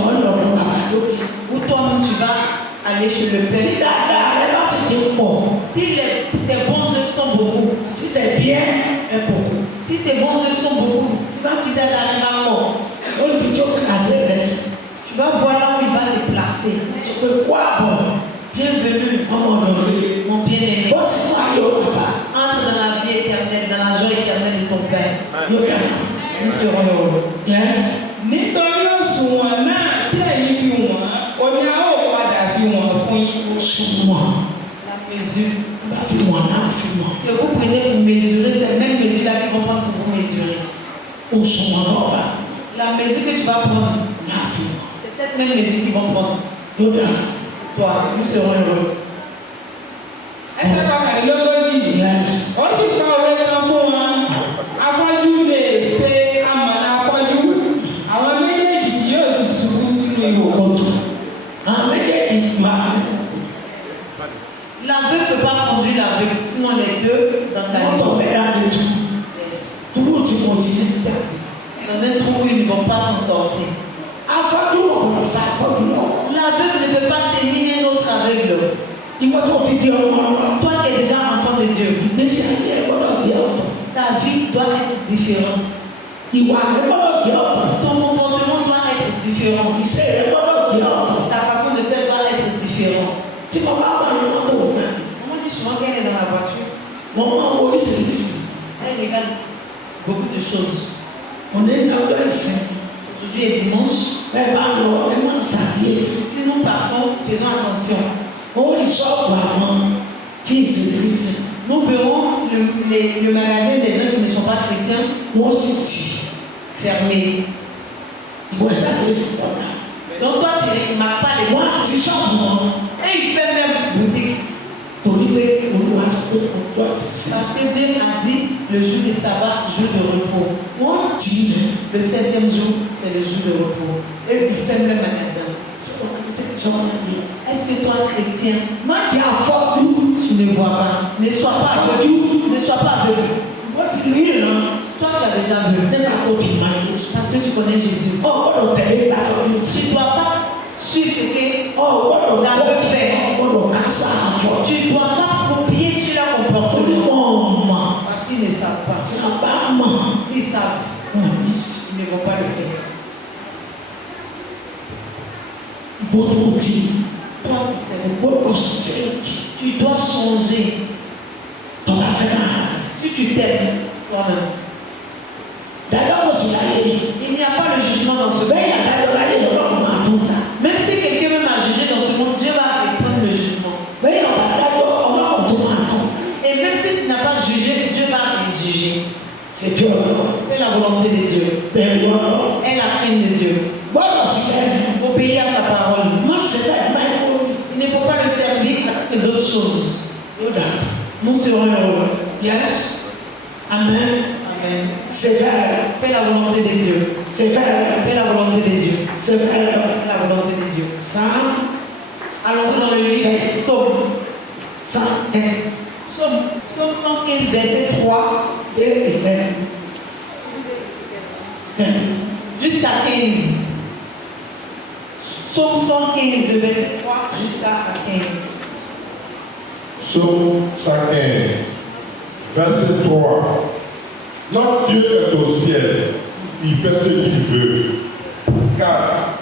où toi-même tu vas aller chez le Père, si tes bons serons heureux. Yes. Nítorí òṣùwọ̀n náà tí ẹ̀yin fi wọ̀n, oní a ó padà fi wọ̀n fún yín. Òṣùwọ̀n. La mesure. Bá fi wọ̀n náà fi wọ̀n. Que vous prenez pour mesurer, c'est la même mesure là qui vont prendre pour vous mesurer. Òṣùwọ̀n náà bá fi La mesure que tu vas prendre, náà fi wọ̀n. c'est cette même mesure qu'ils vont prendre. Yóò dára. Toi, nous serons heureux. Ẹsẹ̀ kọkànlélógójì. Yes. Ó sì pa òwe kan fún wọn. Afọ́jú lè ṣe amọ̀nà afọ́jú. Àwọn méjèèjì kì yóò sì ṣubú sínú ihò. Kòtò. Àwọn méjèèjì gbà L'aveugle ne peut pas conduire l'aveugle, sinon les deux dans ta mọ́tò vie. mẹ́ta lè tu. Yes. Dúró tí mo ti ní tẹ̀lé. Dans un trou où ils ne vont pas s'en sortir. Afọ́jú ọ̀gbọ̀n fa afọ́jú lọ. L'aveugle ne peut pas tenir un autre aveugle. Ìwọ́n tó ti di ọmọ lọ. Toi qui es déjà enfant de Dieu, Ìgbésí ayé ẹ̀ gbọ́dọ̀ di ọ̀tọ̀. ta vie doit être différente. Ìwà rẹ̀ gbọ́dọ̀ di ọ̀tọ̀. Ton comportement doit être différent. Ìṣe rẹ̀ gbọ́dọ̀ di ọ̀tọ̀. Ta façon de faire doit être différente. Tí mo bá wà ní mọ́tò náà, Maman dit souvent qu'elle est dans la voiture. mo máa ń wo oríṣiríṣi. Elle regarde beaucoup de choses. Mo ní ní ọjọ́ ìsìn. Aujourd'hui est dimanche. Bẹ́ẹ̀ bá lọ ẹ máa ń ṣàkíyèsí. Si nous partons, faisons attention. Ó rí ṣọ́ọ̀bù àwọn tí ìṣèlú jẹ. Nous verrons le magasin des gens qui ne sont pas chrétiens Wọ́n sì tì. fermé. Ìwọ ìṣàkíyèsí pọ̀ náà. Donc toi, tu ne remarques pas les Wọ́n á ti ṣọ́ọ̀bù wọn. Et il fait même boutique. Torí pé Olúwa sọ pé ọjọ́ ìsìn. Parce que Dieu a dit le jour du sabbat, jour de repos. Wọ́n tì í lẹ̀. Le 7e jour, c'est le jour de repos. Et il fait même magasin. Est-ce que toi, chrétien, Má jẹ́ afọ́jú. tu ne vois pas? Ne sois pas aveugle. Ne sois pas aveugle. Wọ́n ti rí ìran Toi, tu as déjà vu. nígbà tó ti máa yé. Parce que tu connais Jésus. Ọ gbọ́dọ̀ tẹ̀lé afọ́jú. Tu ne dois pas suivre ce que Ọ gbọ́dọ̀ l'aveugle fait. Ọ gbọ́dọ̀ kásá afọ́jú. Tu ne dois pas copier sur leur Torí comportement. wọ́n mọ̀. Parce qu'ils ne savent pas. Tí a bá mọ̀, S'ils savent, wọ́n ní ils ne vont pas le faire. gbọ́dọ̀ tí Toi qui sais, gbọ́dọ̀ ṣẹ́ẹ̀kì tu dois changer. tọ́lá fẹ́ràn. Si tu t'aimes toi-même. Dàgbà kò sí láyé. Il n'y a pas le jugement dans ce monde. Bẹ́ẹ̀ àdájọ́ láyé ọlọ́run máa tó dà. Même si quelqu'un même a jugé dans ce monde, Dieu va reprendre le jugement. Bẹ́ẹ̀ àdájọ́ ọlọ́run tó máa tó. Et même si tu n'as pas jugé, Dieu va les juger. C'est Dieu ọlọ́run. Fais la volonté de Dieu. Bẹ́ẹ̀ ọlọ́run. Aie la crainte de Dieu. Gbọ́dọ̀ sí lẹ́nu. Obéis à sa parole. Má ṣe bẹ́ẹ̀ máa ń kó Il ne faut pas le servir avec d'autres choses. yóò dà. Nous serons heureux. Yes. Amen. Amen. C'est vrai. Fais la volonté de Dieu. C'est vrai. Fais la volonté de Dieu. C'est vrai. Fais la volonté de Dieu. Ça, Allons dans le livre des Psaumes. ça est Psaume 115, verset 3 et jusqu'à 15. Psaume 115, de verset 3 jusqu'à 15. Psaume 115, verset 3. Notre Dieu est au ciel, il fait ce qu'il veut. Car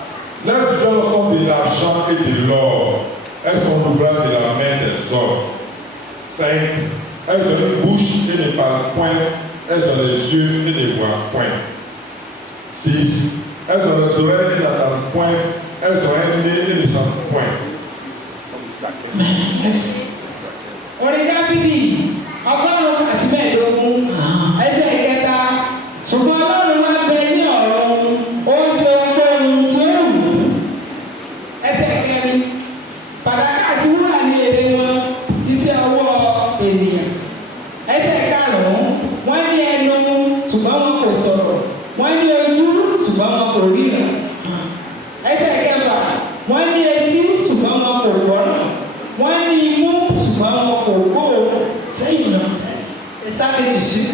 les idoles sont de l'argent et de l'or. Elles sont l'ouvrage de la main des hommes. 5. Elles ont une bouche et ne parlent point. Elles ont les yeux et ne voient point. 6. Elles ont les oreilles et n'entendent point. Elles ont un nez et ne sentent point. yes. Orin Dáfídì ọgọ́rùn-ún àti mẹ́ẹ̀ẹ́dógún ẹsẹ̀ ìkẹta ṣùgbọ́n Ọlọ́run wá bẹ ní ọ̀run ó ń ṣe ohunkóhun tí ó wù ú. Ẹsẹ̀ ìkẹrin fàdákà àti wúrà ní èrè wọn iṣẹ́ ọwọ́ ènìyàn. Ẹsẹ̀ ìkarùn-ún wọ́n ní ẹnu ṣùgbọ́n wọn kò sọ̀rọ̀ wọ́n ní ojú ṣùgbọ́n wọn kò ríran. Ẹsẹ̀ ìkẹfà wọ́n ní etí ṣùgbọ́n wọn kò gbọ́ràn wọ́n ní imú ṣùgbọ́n wọn kò gbóòórùn. Sẹ́yìn náà. C'est ça que tu suis.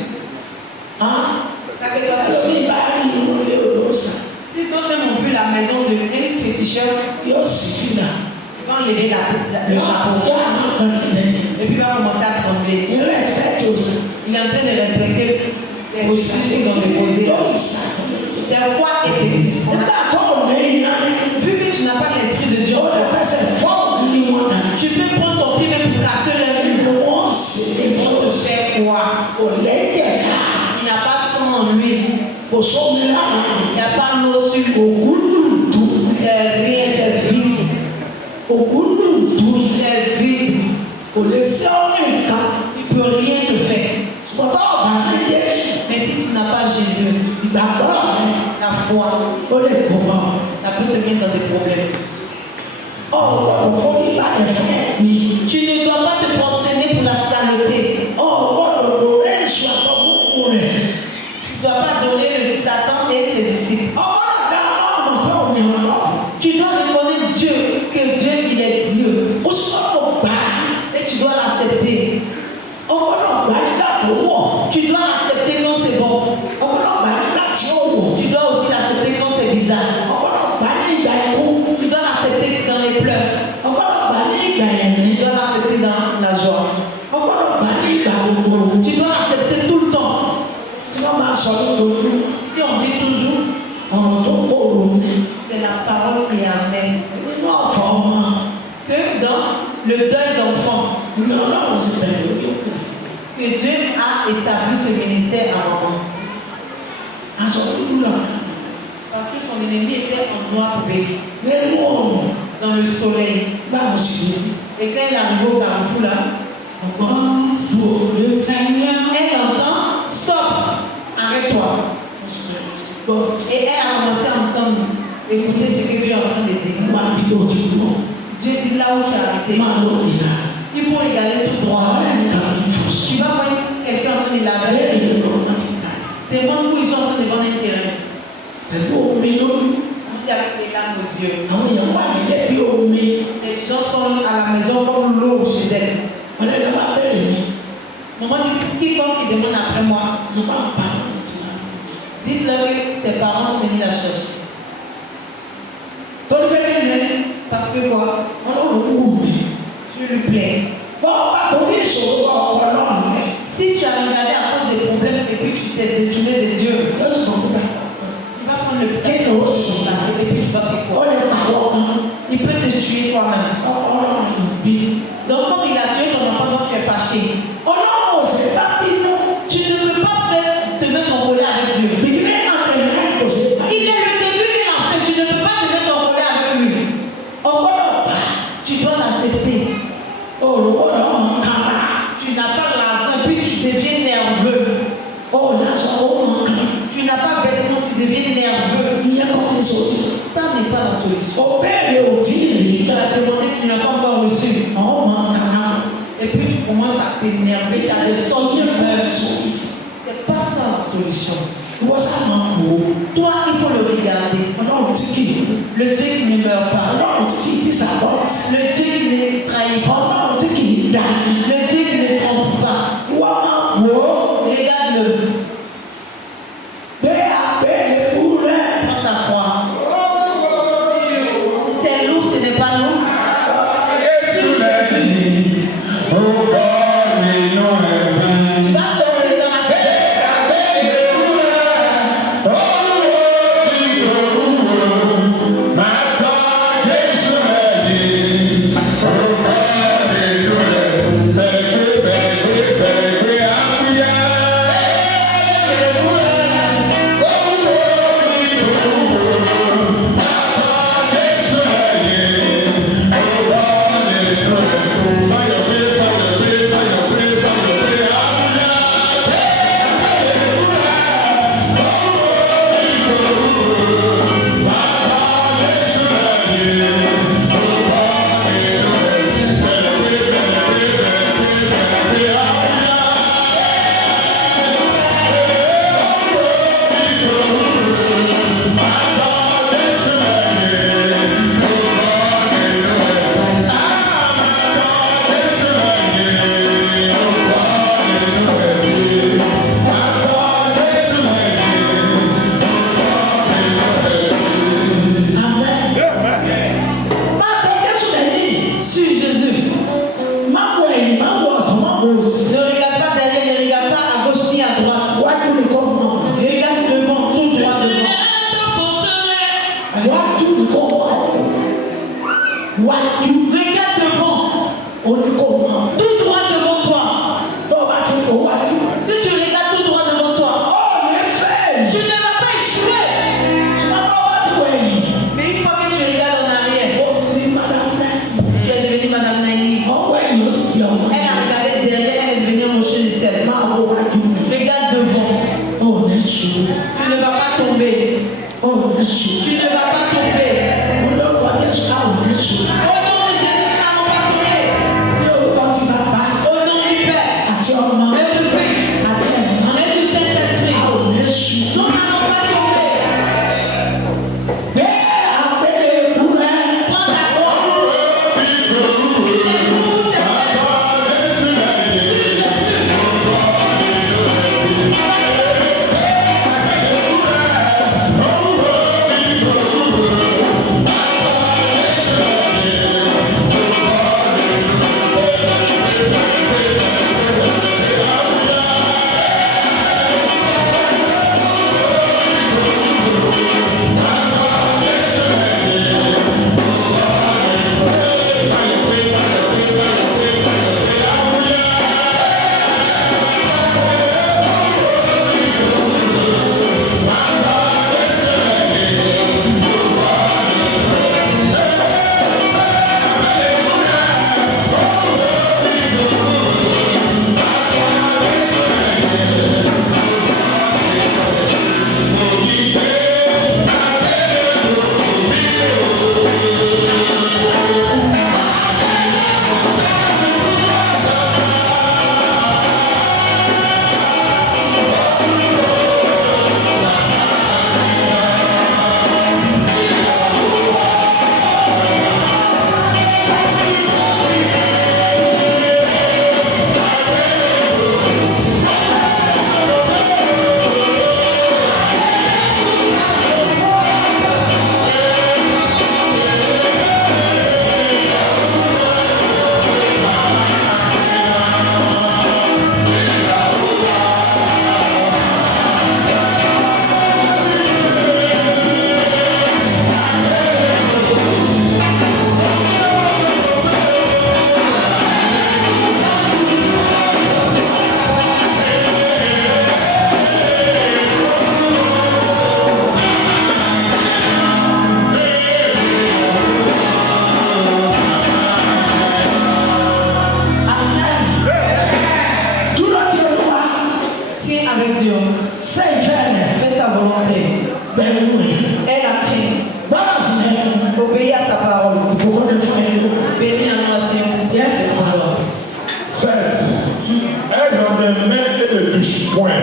C'est ça que toi tu Ẹlòmíì suis. bá rí inú ilé olóòsàn Si toi-même on vu la maison de un féticheur, yóò sì fìlà. il va enlever le chapeau. Yóò àná kan nílẹ̀. Et puis il va commencer à trembler. Il respecte òsàn. Il est en train de respecter les fétiches qu'ils ont déposés. Yóò sàn. C'est quoi est fétiche? Nígbà tó o lé iná ní. Vu que tu n'as pas l'esprit de Dieu, Ó lè fẹsẹ̀ fọ́ọ̀mù ní wọn náà. tu peux prendre ton pied même pour casser leur vie. Ni wọ́n sì ní Il lọ́wọ́. fait quoi? Kò lẹ́jẹ̀ náà. Il n'a pas sang en lui. Kò sómi Il n'y a pas l'eau sur Ògúnlùdù. c'est rien, c'est vide. Ògúnlùdù. C'est vide. Kò lè sí ọ̀rìn nǹkan. Il ne peut rien te faire. Ṣùgbọ́n tó ọ̀bà ní Jésù. Mais si tu n'as pas Jésus, Ìgbàgbọ́ rẹ̀ la foi, ó lè kó bá ọ. ça peut te mettre dans des problèmes. Ọ̀gbọ́dọ̀ fún ìbàdàn fún ẹ̀mí. Tu ne dois pas te prosterner pour la saleté. Ọ̀gbọ́dọ̀ lórí èṣù àtọ̀kùnkùn rẹ̀. Tu ne dois pas donner le Satan et ses disciples. Ọ̀gbọ́dọ̀ dá ọlọ́run pé òní ọlọ́run. Tu dois reconnaître Dieu, que Dieu, il est Dieu. Ó sọ̀rọ̀ gbà á. Et tu dois l'accepter. Ọ̀gbọ́dọ̀ gbà á nígbà tó wọ̀. Tu dois l'accepter quand c'est bon. Ọ̀gbọ́dọ̀ gbà á nígbà tí ó wọ̀. Tu dois aussi l'accepter quand c'est bizarre. Ọ̀gbọ́dọ̀ gbà á ní ìgbà ẹ̀kú. Tu dois l'accepter dans les pleurs. Ọ̀gbọ́dọ̀ gbà á ní ìgbà ẹ̀mí. Tu dois l'accepter dans la joie. Ọ̀gbọ́dọ̀ gbà á ní ìgbà gbogbo. Tu dois l'accepter tout le temps. Tí wọ́n máa sọ lójoojúmọ́. Si on dit toujours, Ọ̀rọ̀ tó kóró ni. c'est la parole et amen. Nínú ọ̀fọ̀ ọmọ. Que dans le deuil d'enfant, Ní ọlọ́run ti bẹ̀rẹ̀ lórí òkè. que Dieu a établi ce ministère à maman. Aṣọ dúdú lọ. Parce que son ennemi était en noir béni, Nínú ọ̀run. dans le soleil. Báwo sì ni? Et quand elle arrive au carrefour là, Ọ̀gbọ́n dúró. elle entend stop, arrête-toi. Et elle a commencé à entendre, écouter ce que Dieu est en train de dire. Wà níbi tó ti kú. Dieu dit là où tu as arrêté, Máa lọ ìyá. il faut égaler tout droit. Àwọn ẹni kan ti fò sí. Tu vas voir quelqu'un en train de laver. Lẹ́yìn ìlú lọ́rùn láti gbà. Demande où ils sont en train de vendre un terrain. Pẹ̀lú omi lórí. Tout avec les larmes aux yeux. Àwọn èèyàn wà nílẹ̀ bí omi. Les gens sont à la maison comme l'eau chez elles. Wọ́n lẹ́nu bá bẹ̀rẹ̀ mi. Maman dit, quiconque qui demande après moi, Mo bá ń pa àwọn tí wọ́n. dites-leur que ses parents sont venus la chercher. Torí bẹ́ẹ̀ ni Parce que quoi? Ọlọ́run wù mí. Dieu lui plaît. Bọ́ọ̀ bá torí ìṣòro ọkọ̀ náà mẹ́. Si tu as regardé à cause des problèmes et puis tu t'es détourné de Dieu, Lọ́sì tó kú bá. tu vas prendre le Kí ni ó sì? placé et puis tu vas faire Ó quoi? lè pàwọ́ kan. Il peut te tuer toi-même. Ọlọ́run ló bí. Donc comme il a tué ton enfant, donc tu es fâché. Ọlọ́run ò sì bá bínú. Tu ne peux pas te mettre en colère avec Dieu. Bìkínní àtẹ̀yìn láì kò sí. Il est le début et la fin. Tu ne peux pas te mettre en colère avec lui. Ọgbọ́dọ̀ gbà. Tu dois l'accepter. Olùkọ́ náà mọ̀ kára. Tu n'as pas l'argent, puis tu deviens nerveux. Olùdásọ ó mọ̀ kan. Tu n'as pas vêtement, tu deviens nerveux. Ìyẹn kọ́ ní sórí. Ça n'est pas la solution. Ó bẹ̀rẹ̀ òtí ìrìn. Tu as demandé, tu n'as pas encore reçu. Àwọn mọ̀ kára. Et puis tu commences à t'énerver, tu as le son qui Ìyẹn kọ́ ní meurt. sórí. C'est pas ça la solution. Wọ́n sá máa wò ó. Toi, il faut le regarder. Ọlọ́run tí kì í. Le Dieu qui ne meurt pas. Ọlọ́run tí kì í disappoint. Le Dieu qui ne trahit pas. Ọlọ́run tí kì í dá. Le Dieu qui ne trompe pas. Wọ́n máa wò ó. Regarde-le. Bẹ́ẹ̀ abẹ́rẹ́ kú rẹ̀. Prends ta croix. C'est lourd, ce n'est pas lourd. Tu vas sortir dans la scène. Tu ne vas pas échouer. vas pas tomber. Oh, Jésus. Tu ne vas pas tomber. Au nom de Jésus, ah, Jésus. Au nom de Jésus, nous n'allons pas tomber. Quand tu vas pas, Au nom du Père, actuellement, et du Fils, actuellement, et du Saint-Esprit, ah, Jésus. nous n'allons pas tomber. Père, appelez pour elle. Prends ta croix. C'est nous, c'est vrai. Sur Jésus. Tiens avec Dieu. Fais sa volonté. Aie la crainte. Obéis à sa parole. Bénis à nous, Seigneur. Faites. Est dans des mains et ne touche point.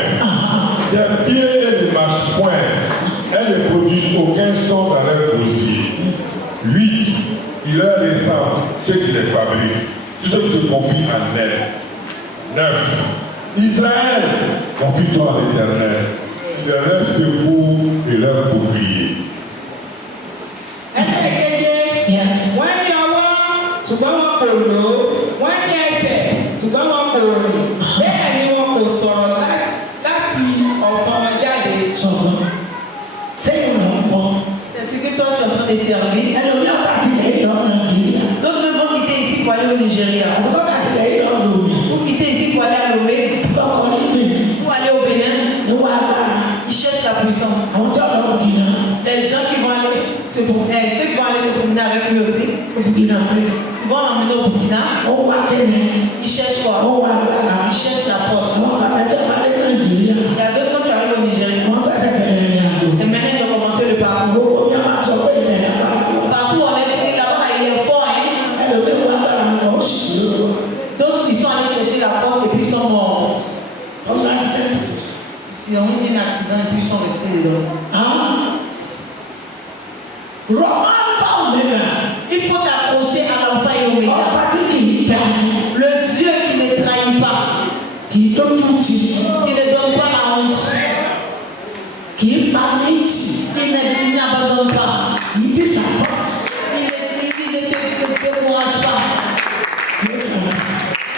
Des pieds et ne marche point. Elles ne produisent aucun son dans leur gosier. 8. Il leur descend ce qui les fabrique, tout ce qui se confie en elle. 9. Israël, confie-toi à l'Éternel. Il leur secours et leur bouclier. Ẹsẹ̀ kéde. Wọ́n ní ọwọ́ ṣùgbọ́n wọn kò lò ó. Wọ́n ní ẹsẹ̀ ṣùgbọ́n wọn kò rìn. Bẹ́ẹ̀ ni wọn kò sọ̀rọ̀ láti ọ̀fọ̀ wọn jáde. C'est ce que toi tu es en train de servir. D'autres même vont quitter ici pour aller au Nigeria. Ou quitter ici pour aller à Lomé. Pour aller au Bénin. Ils cherchent la puissance. Les gens qui vont aller se promener, ceux qui vont aller se promener avec lui aussi, ils vont l'emmener au Burkina. Ils cherchent quoi? Ils cherchent la force. Il y a d'autres quand tu arrives au Nigeria. Et maintenant ils ont commencé le parcours. Partout on est dit là-bas il est fort. D'autres ils sont allés chercher la force et puis ils sont morts. Ils ont eu un accident et puis ils sont restés dedans. Il faut t'accrocher à l'enfant et Oméga. Le Dieu qui ne trahit pas, qui ne donne pas la honte, qui n'abandonne pas, il ne te décourage pas.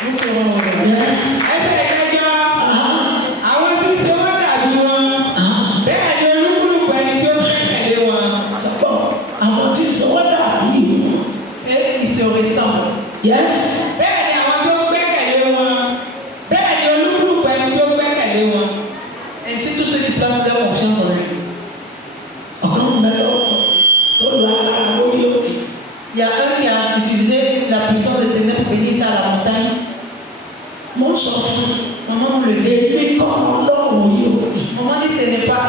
Nous serons heureux. Ẹsẹ̀ kẹjọ. Àwọn tí ń ṣe wọ́n dàbí wọn. Bẹ́ẹ̀ ni olúkúlùkù ẹni tí ó gbẹ́kẹ̀lé wọn. Et ils se ressemblent. Bẹ́ẹ̀ ni àwọn tó gbẹ́kẹ̀lé wọn. Bẹ́ẹ̀ ni olúkúlùkù ẹni tí ó gbẹ́kẹ̀lé wọn. Ainsi tous ceux qui placent leur confiance en lui. Il y a un qui a utilisé la puissance des ténèbres pour venir ici à la montagne. Maman me le dit. Maman dit ce n'est pas.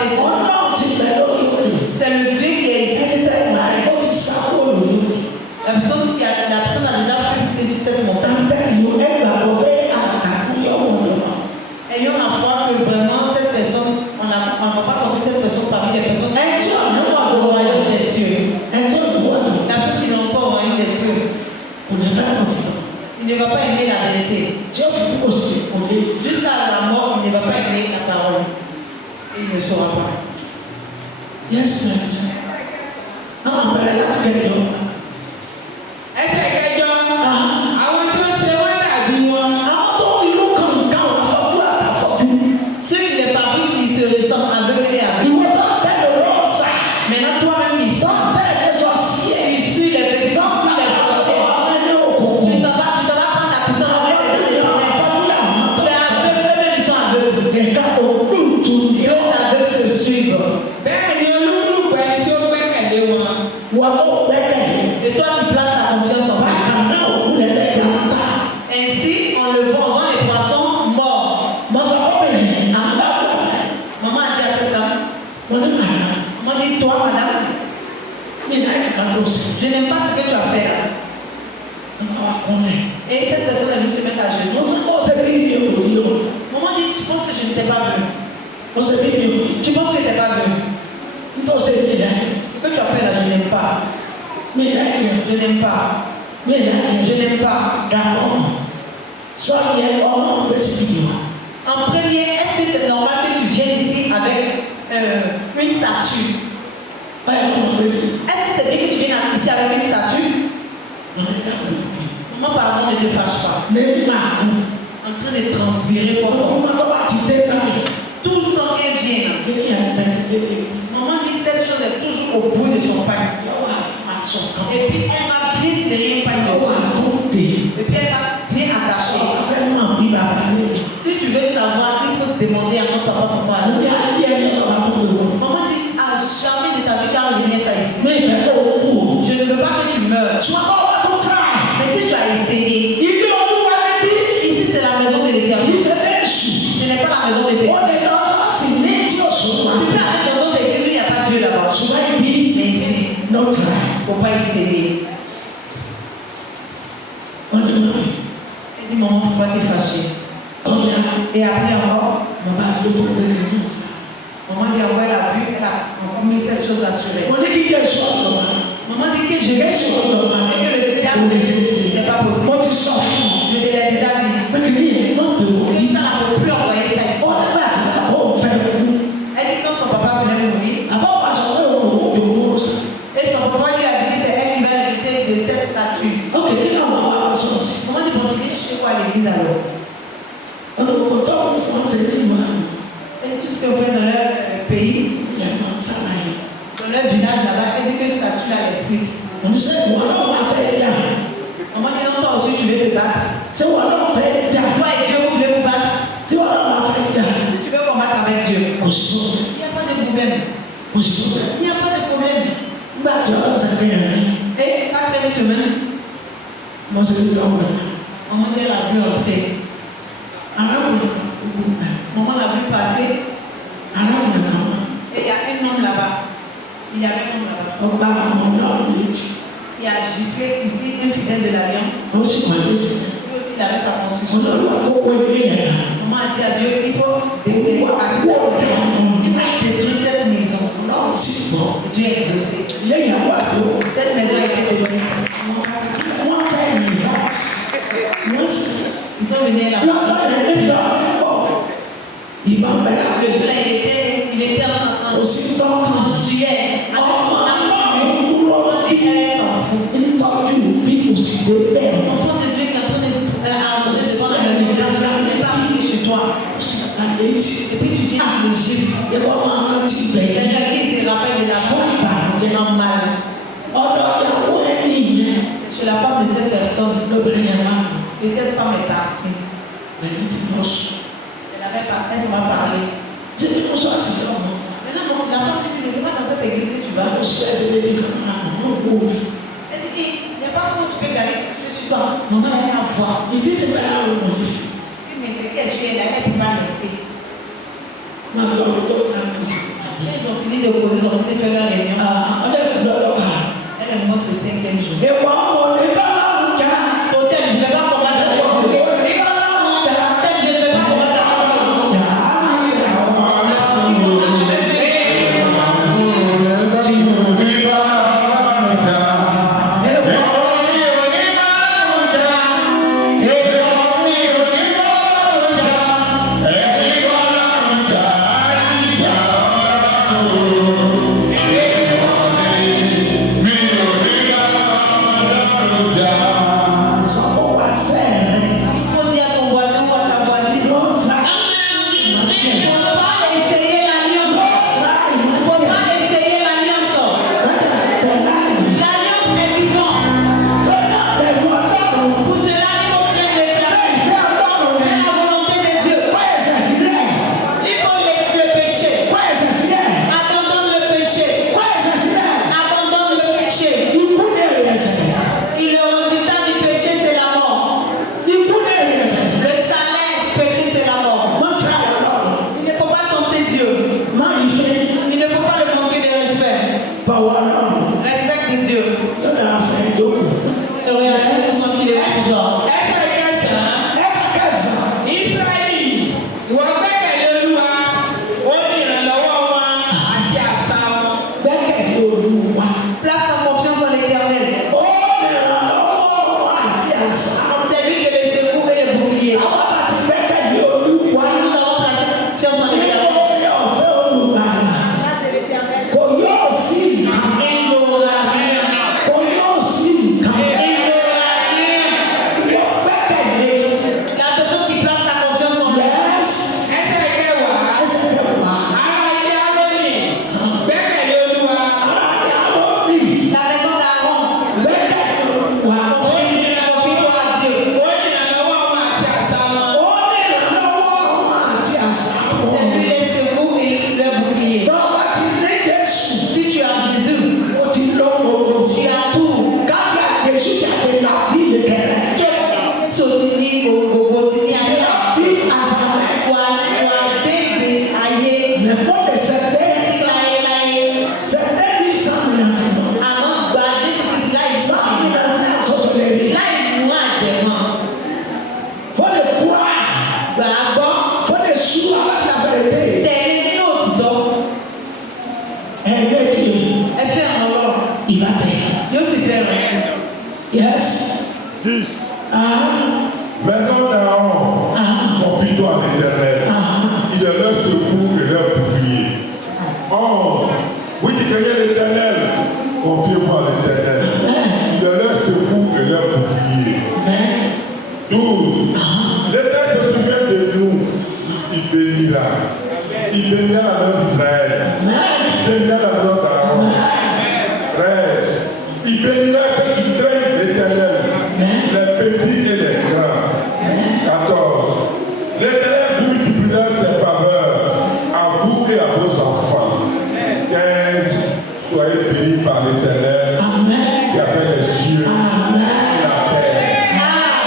Il ne va pas aimer la vérité. Dieu vous aussi décoller. Jusqu'à la mort, il ne va pas aimer la parole. Et il ne saura pas. Yes, man. Ah, but I like to get you. Ẹsẹ̀ kẹjọ. Àwọn tí wọ́n ṣe wọ́n dàbí wọn. Àwọn tó ìlú kankan wà fọ́jú àtàfọ́jú. Ceux qui les fabriquent, ils se ressemblent aveugles et aveugles. Ìwọ tó tẹ̀lé lọ́wọ́ sá. Maintenant, toi-même, ils Tó sont. tẹ̀lé sorcier. Tu suis les petits, tu suis les sorciers. Tu ne vas pas prendre la puissance avec les gens. Tu es aveugle, eux-mêmes, ils sont aveugles. Ẹ̀ka òkúrùtù ni Les ó. aveugles se suivent. Bẹ́ẹ̀ ni olúkúlùkù ẹni tí ó gbẹ́kẹ̀lé wọn. Wọ́n tó gbẹ́kẹ̀lé. Et toi, tu places ta confiance en Dieu. Bákan náà òkú lẹ́lẹ́jà ń ta. Ainsi, on le vend, on vend les poissons morts. Mo sọ fọ́bìnrin àgbà bàbá. Maman a dit à cette dame, Mo ní màá. maman dit, toi, madame, Mi náà kìkà ló sí. je n'aime pas ce que tu as fait là. Mo wá kọ́lẹ̀. Et cette personne est venue se mettre à Mo genoux. tún bọ́ sẹ́bí ibi òní o. Maman dit, tu penses que je ne t'ai pas vu? Mo sẹ́bí ibi òní. Tu penses que je ne t'ai pas vu? Ntọ́ sẹ́bí náà. Ce que tu as fait là, je n'aime pas. Mi náà yẹ. Je n'aime pas. Mi náà yẹ. Je n'aime pas. Dàpọ̀. Sọ́ọ̀rì yẹn ọmọ bẹ́ẹ̀ sì bí wa. En premier, est-ce que c'est normal que tu viennes ici avec une statue? Báyọ̀ ọmọ bẹ́ẹ̀ sì. Est-ce que c'est bien que tu viennes ici avec une statue? Mo ní dàpọ̀ òbí. Maman, pardon, ne te fâche pas. Ní máa kú. En train de transpirer fort. Ọmọ tó bá ti dé báyìí. Tout le temps qu'elle vient, Kí ni ẹ̀bẹ̀ dédé? maman dit cette chose est toujours au bout de son pain. Yọ̀wọ̀ àfàṣọ kan. Et puis elle va bien serrer le pain Yọ̀wọ̀ dessus. àtúndè. Et puis elle va bien attacher. Ọ̀rọ̀ fẹ́ mọ̀ bí bàbá mi. Si tu veux savoir, il faut demander à notre papa pour Mo parler. ní ayé ẹni ọba tó lè wọ̀. Maman dit, à jamais de ta vie, tu vas revenir ça ici. Mi ìfẹ́ kó o kú o. Je ne veux pas que tu meurs. Ṣùgbọ́n kọ́ wa tó tà. Mais si tu as essayé, Ilé olúwa ni bí. ici c'est la maison de l'éternel. Ìṣe bẹ́ẹ̀ sùn. Ce n'est pas la maison de Ó l'éternel. lè lọ sọ́ọ̀sì ní tí o sùn wá. Tu peux aller dans notre église où il n'y a pas Dieu là-bas. Ṣùgbọ́n ibi Mais ici, ló tà. il ne faut pas essayer. Ó ní mọ̀ mi. Elle dit, maman, pourquoi tu es fâchée? Ọ̀ya Et après encore, bàbá mi ló tó gbé kẹ́kẹ́ ní ọ̀sán. maman dit, encore elle a vu, elle a encore mis cette chose à sur elle. Mo ní kí Jésù ọ̀dọ̀ wa. Maman dit que Jésus Jésù ọ̀dọ̀ wa. et que le Seigneur, Kò lè ṣe é ṣe. c'est pas possible. Mo ti sọ fún ọ. Je te l'ai déjà dit. Pé kí ni yẹn náà pè wò Que yí. ça ne peut plus envoyer ça ici. Ó nígbà tí bàbá òun fẹ́ kú. Elle dit que quand son papa venait mourir, Bàbá òun aṣọ pé òun ò jòkó ọ̀sán. et son papa lui a dit que c'est elle qui va hériter de cette statue. Ó kè kí náà wà wá sọ́ọ̀sì. Maman dit, bon, tu viens chez quoi à l'église alors? Ó ní gbogbo tó ń sọ ṣe nínú àná. Elle dit tout ce qu'on fait dans leur pays, Ìyẹn máa ń sábà yẹn. dans leur village là-bas, elle dit que cette statue là l'explique. Oníṣẹ́ ìwọ náà máa fẹ́ jà. Maman dit, non, toi aussi tu veux te battre. Ṣé ìwọ náà fẹ́ jà? Toi et Dieu, vous voulez vous battre? Tí ìwọ náà máa fẹ́ jà? Si tu veux combattre avec Dieu, Kò sí tó. il n'y a pas de problème. Kò sí tó. Il n'y a pas de problème. Nígbà tí ọlọ́run ṣe fẹ́ yẹn rí. Et 4e semaine, Mo ṣe ní ọmọ rẹ̀. maman dit, elle a vu entrer. Arákùnrin kan gbogbo gbà. Maman l'a vu passer. Arákùnrin kan wà. Et il y a un homme là-bas. Il y avait un homme là-bas. Ọgbà ọmọ náà létí. Il a giflé ici un fidèle de l'Alliance. Ó sì wà létí. Lui aussi, il avait sa construction. Olórí àkókò ilé yẹn náà. Maman a dit à Dieu, il faut dépasser cette maison. Il faut détruire cette maison. Ọlọ́run sì gbọ́. Et Dieu a exaucé. Ilé ìyàwó àdó. Cette maison a été détruite. Wọ́n fẹ́ ìyá. Wọ́n sì. Ils sont venus là. Wọ́n fẹ́ ìyá pọ̀. Ìbọn bẹ̀rẹ̀. Le jour là, il était Kò sí tọ́kàn. en sueur. Avec son âme suée. Et elle s'en fout. Ntọ́jú bí kò sì dé bẹ́ẹ̀. Enfant de Dieu qui est en train d'arranger devant la maison de Dieu, il n'est pas arrivé chez toi. Kò sí kàkà létí. Et puis tu viens de le gifle. Ìwọ máa rántí bẹ̀rẹ̀. Seigneur, qui se rappelle de la femme en mal. Ọ̀dọ̀ ìyàwó ẹni yẹn. C'est chez la femme de cette personne Lóbìnrin yẹn máa ń que cette femme est partie. bẹ̀rẹ̀ tí wọ́n sùn. Elle s'en va parler. Tí nínú sọ́ọ̀sì náà mọ̀. Maintenant, la femme dit, mais c'est pas dans cette église que tu vas. Ó sì fẹ́ ṣe lébi kan náà mọ̀ wò mí. Elle dit, il n'y a pas comment tu peux garder quelque chose sur toi. Maman, elle a voir. Ìdí sì bẹ́ẹ̀ á wọ̀ ní fi. Mais c'est qu'elle est là, elle ne peut pas laisser. Máa gbọ́ ọdọ́ náà ní ti. Ils ont fini de causer, ils ont fini de faire leur réunion. Ọdẹ gbọ́dọ̀ wà. Elle est morte le 5e jour. Ìwọ ọmọ ní bá láwùn jà. Totem, je ne vais pas combattre avec Dieu. Ní bá láwùn jà. Totem, je ne vais pas combattre avec Dieu. Jà á ní jà ọmọ. Thank you. Power now. Respecte Dieu. Don't have a joke. Et regardez son qu'il est toujours. Ẹsẹ̀ kẹsàn-án. Ẹsẹ̀ kẹsàn-án. Ísírẹ́lì, ìwọ gbẹ́kẹ̀lé Olúwa, ó ní ìrànlọ́wọ́ wọn àti àṣà wọn. Gbẹ́kẹ̀lé Olúwa. Place ta confiance en l'Éternel. Ó ní ìrànlọ́wọ́ wa àti àṣà. C'est lui qui est le secours et le bouclier. Àwọn bá ti gbẹ́kẹ̀lé Olúwa. Nous avons placé confiance en l'Éternel. Nítorí ọ̀fẹ́ Olùgbàlà. Grâce de l'Éternel. Kò yóò sí nǹkan. Il n'aura rien. Kò yóò sí nǹkan. Il n'aura rien. Ìwọ gbẹ́kẹ̀lé. La personne qui place sa confiance en lui. Yes. Ẹsẹ̀ kẹwàá. Ẹsẹ̀ kẹwàá. Ará ilé Árónì, gbẹ́kẹ̀lé Olúwa, Aláàbí Árónì. La maison d'Aaron. Gbẹ́kẹ̀lé Olúwa. ó ní ìrànlọ́wọ́ Confie-toi à Dieu. ó ní ìrànlọ́wọ́ wọn àti àṣà wọn. Ó ní ìrànlọ́wọ́ wa àti àṣà C'est wọn. lui le secours et le bouclier. Tó o bá ti ní Jésù, Si tu as Jésus, o ti lọ́wọ́. tu as tout. Káàkiri àjẹsù jáde láàbí ìlẹ̀kẹ̀rẹ̀. So tu dis gbogbo ti ní ayé. Láàbí àṣà rẹ̀. Wà bébé ayé. Mais faut que certains, Ti láyéláyé. certains lui semblent nationaux. Àmọ́ gba Jésù Kristi láì Ça, sáàmì. il a ça, ça, ça, les- Láì mú àjẹmọ́. Faut le croire. Gbà á gbọ́. Faut le suivre avec la vérité. Tẹ̀lé nínú òtítọ́. Aimer Dieu, Ẹ fẹ́ àwọn ọlọ́run. il va payer. Yóò sì fẹ́ràn. Yes. 10. Ah, Maison d'Aaron, confie-toi à l'Éternel. Il est leur secours et leur bouclier. 11. Oui, tu connais l'Éternel. Confiez-moi à l'Éternel. Il est leur secours et leur bouclier. mais 12. L'Éternel se souvient de nous. Il bénira. Il bénira la maison d'Israël. Il bénira la maison d'Aaron. 13. Il bénira ceux qui craignent l'Éternel. Les petits et les grands. 14. L'Éternel multipliera ses faveurs à vous et à vos enfants. 15. Soyez bénis par l'Éternel Amen. qui a fait les cieux et la terre.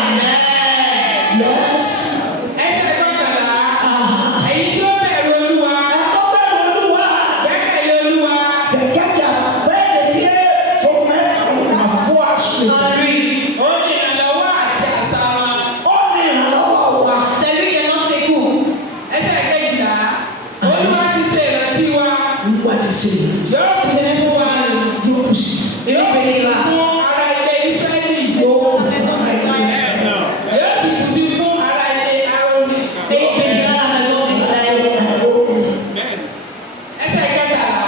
Amen. Yes. Ẹsẹ̀ kọkànlá. Èyí tí ó bẹ̀rù Olúwa, Ọgbẹ́ Olúwa. gbẹ́kẹ̀lé Olúwa, Quelqu'un qui a fait les pieds, faut mettre la foi sur En lui. ó ní ìrànlọ́wọ́ àti àṣà wọn. ó ní ìrànlọ́wọ́ wa. C'est lui qui est notre secours. Ẹsẹ̀ kejìlá. Olúwa ti ṣe ìrántí wa, Olúwa ti ṣe ìrántí. yóò pèsè fún wa, Yóò kù sí. yóò pèsè fún ará ilé Ísírẹ́lì, Yóò kù sí. yóò sì pèsè fún ará ilé Árónì. Et il bénira la maison d'Israël. Ẹsẹ̀ kẹtàlá.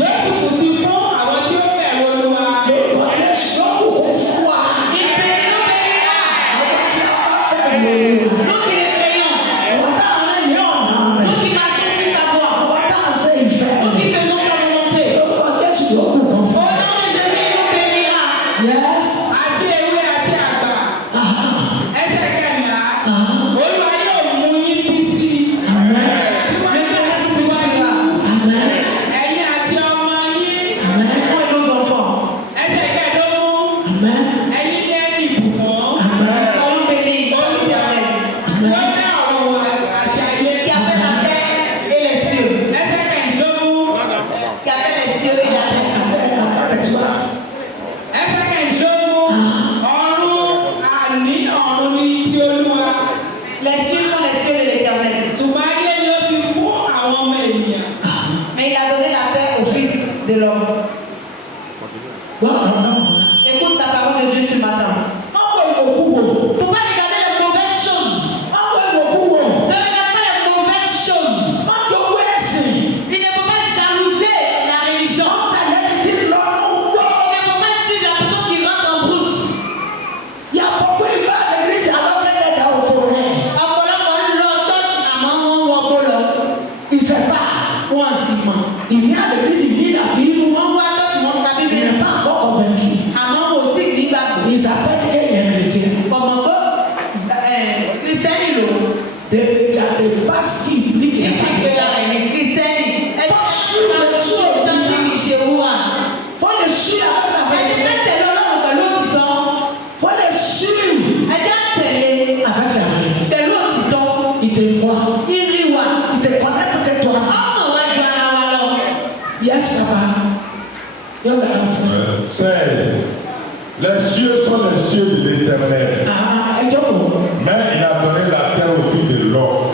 Yóò sì pèsè fún àwọn tí ó bẹ̀rù Olúwa. Lórúkọ Jésù yóò kù kún fún wa. Il bénira. Àwọn tí a bá bẹ̀rù Olúwa. Nous qui les prions. Àwọn táwọn náà ní ọ̀nà rẹ̀. Nous qui marchons sur sa voie. Àwọn táwọn ṣe ìfẹ́ Nous qui rẹ̀. faisons sa volonté. Lórúkọ Jésù yóò kù kún Au fún wa. nom de Jésus, il nous bénira. Yes. Àti ewé àti àgbà. Aha. Ẹsẹ̀ kẹrìnlá. Aha. Olúwa yóò mú yín bí sí i. Amen. L'Éternel nous bénira. Amen. Ẹ̀yin àti ọmọ yín. Amen. Nous et nos enfants. Ẹsẹ̀ kẹẹ̀dógún. Amen. Ẹ̀yin ní ẹni ìbùkún. Amen. Soyons bénis par l'Éternel. Tí ó dá ọ̀run àti ayé. Qui a fait la terre et les cieux. Ẹsẹ̀ kẹẹ̀dínlógún. Qui a fait les cieux et la terre. Ẹsẹ̀ kẹẹ̀dínlógún. Ọ̀run àní ọ̀run ní ti Olúwa. Les cieux sont les cieux de l'Éternel. Ṣùgbọ́n ayé ni ó fi fún àwọn ọmọ ènìyàn. Mais il a donné la terre au Fils de l'homme. Écoute ta parole de Dieu ce matin. Faut pas regarder les mauvaises choses. Ne regarde pas les mauvaises choses. Il ne faut pas jalouser la religion. Il ne faut pas suivre la personne qui rentre en brousse. Ọ̀pọ̀lọpọ̀ ń lọ church àmọ́ wọ́n wọ bọ́lọ̀. Wọ́n sì mọ̀. Il vient à l'église, il lit la Bible, Wọ́n wá church wọ́n ka il bíbélì. n'est pas encore convaincu. Àmọ́ kò tí ì nígbàgbọ́. Il s'appelle qu'il est chrétien. Kọ̀mọ̀ pé kìrìsìtẹ́nì lò. Parce qu'il dit qu'il Kì í est sì pé chrétien. ara ẹni kìrìsìtẹ́nì. Ẹ jẹ́ authentic ìṣe wúwa. Faut le suivre avec la Ẹ jẹ́ ká vérité. tẹ̀lé Ọlọ́run pẹ̀lú òtítọ́. Faut le suivre Ẹ jẹ́ tẹ̀lé avec la vérité. pẹ̀lú òtítọ́. Il te voit, Ìrì wa. il te connaît peut-être toi. Ọmọ wa ju ara wa lọ. Yes, papa. Yóò dára fún ẹ. 16. Les cieux sont les cieux de l'Éternel, Ẹ jókòó. mais il a donné la terre au fils de l'homme.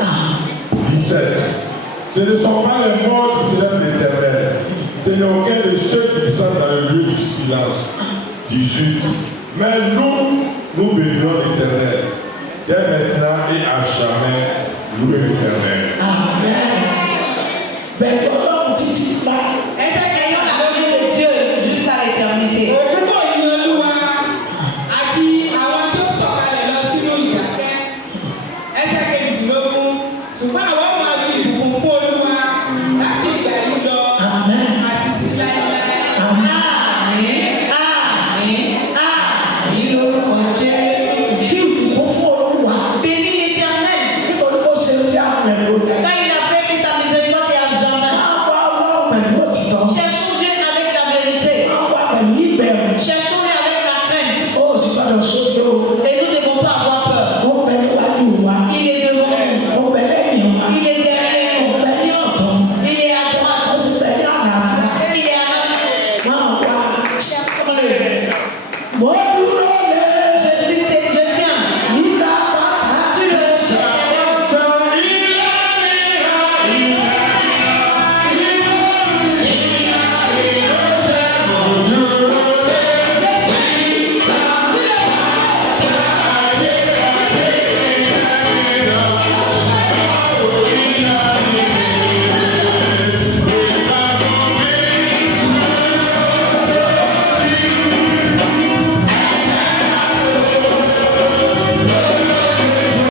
17. Ce ne sont pas les morts qui célèbrent l'Éternel, ce n'est aucun de ceux qui descendent dans le lieu du silence. 18. Mais nous bénirons l'Éternel, dès maintenant et à jamais, louez l'Éternel. Amen. Bẹ̀rẹ̀ ọlọ́run títí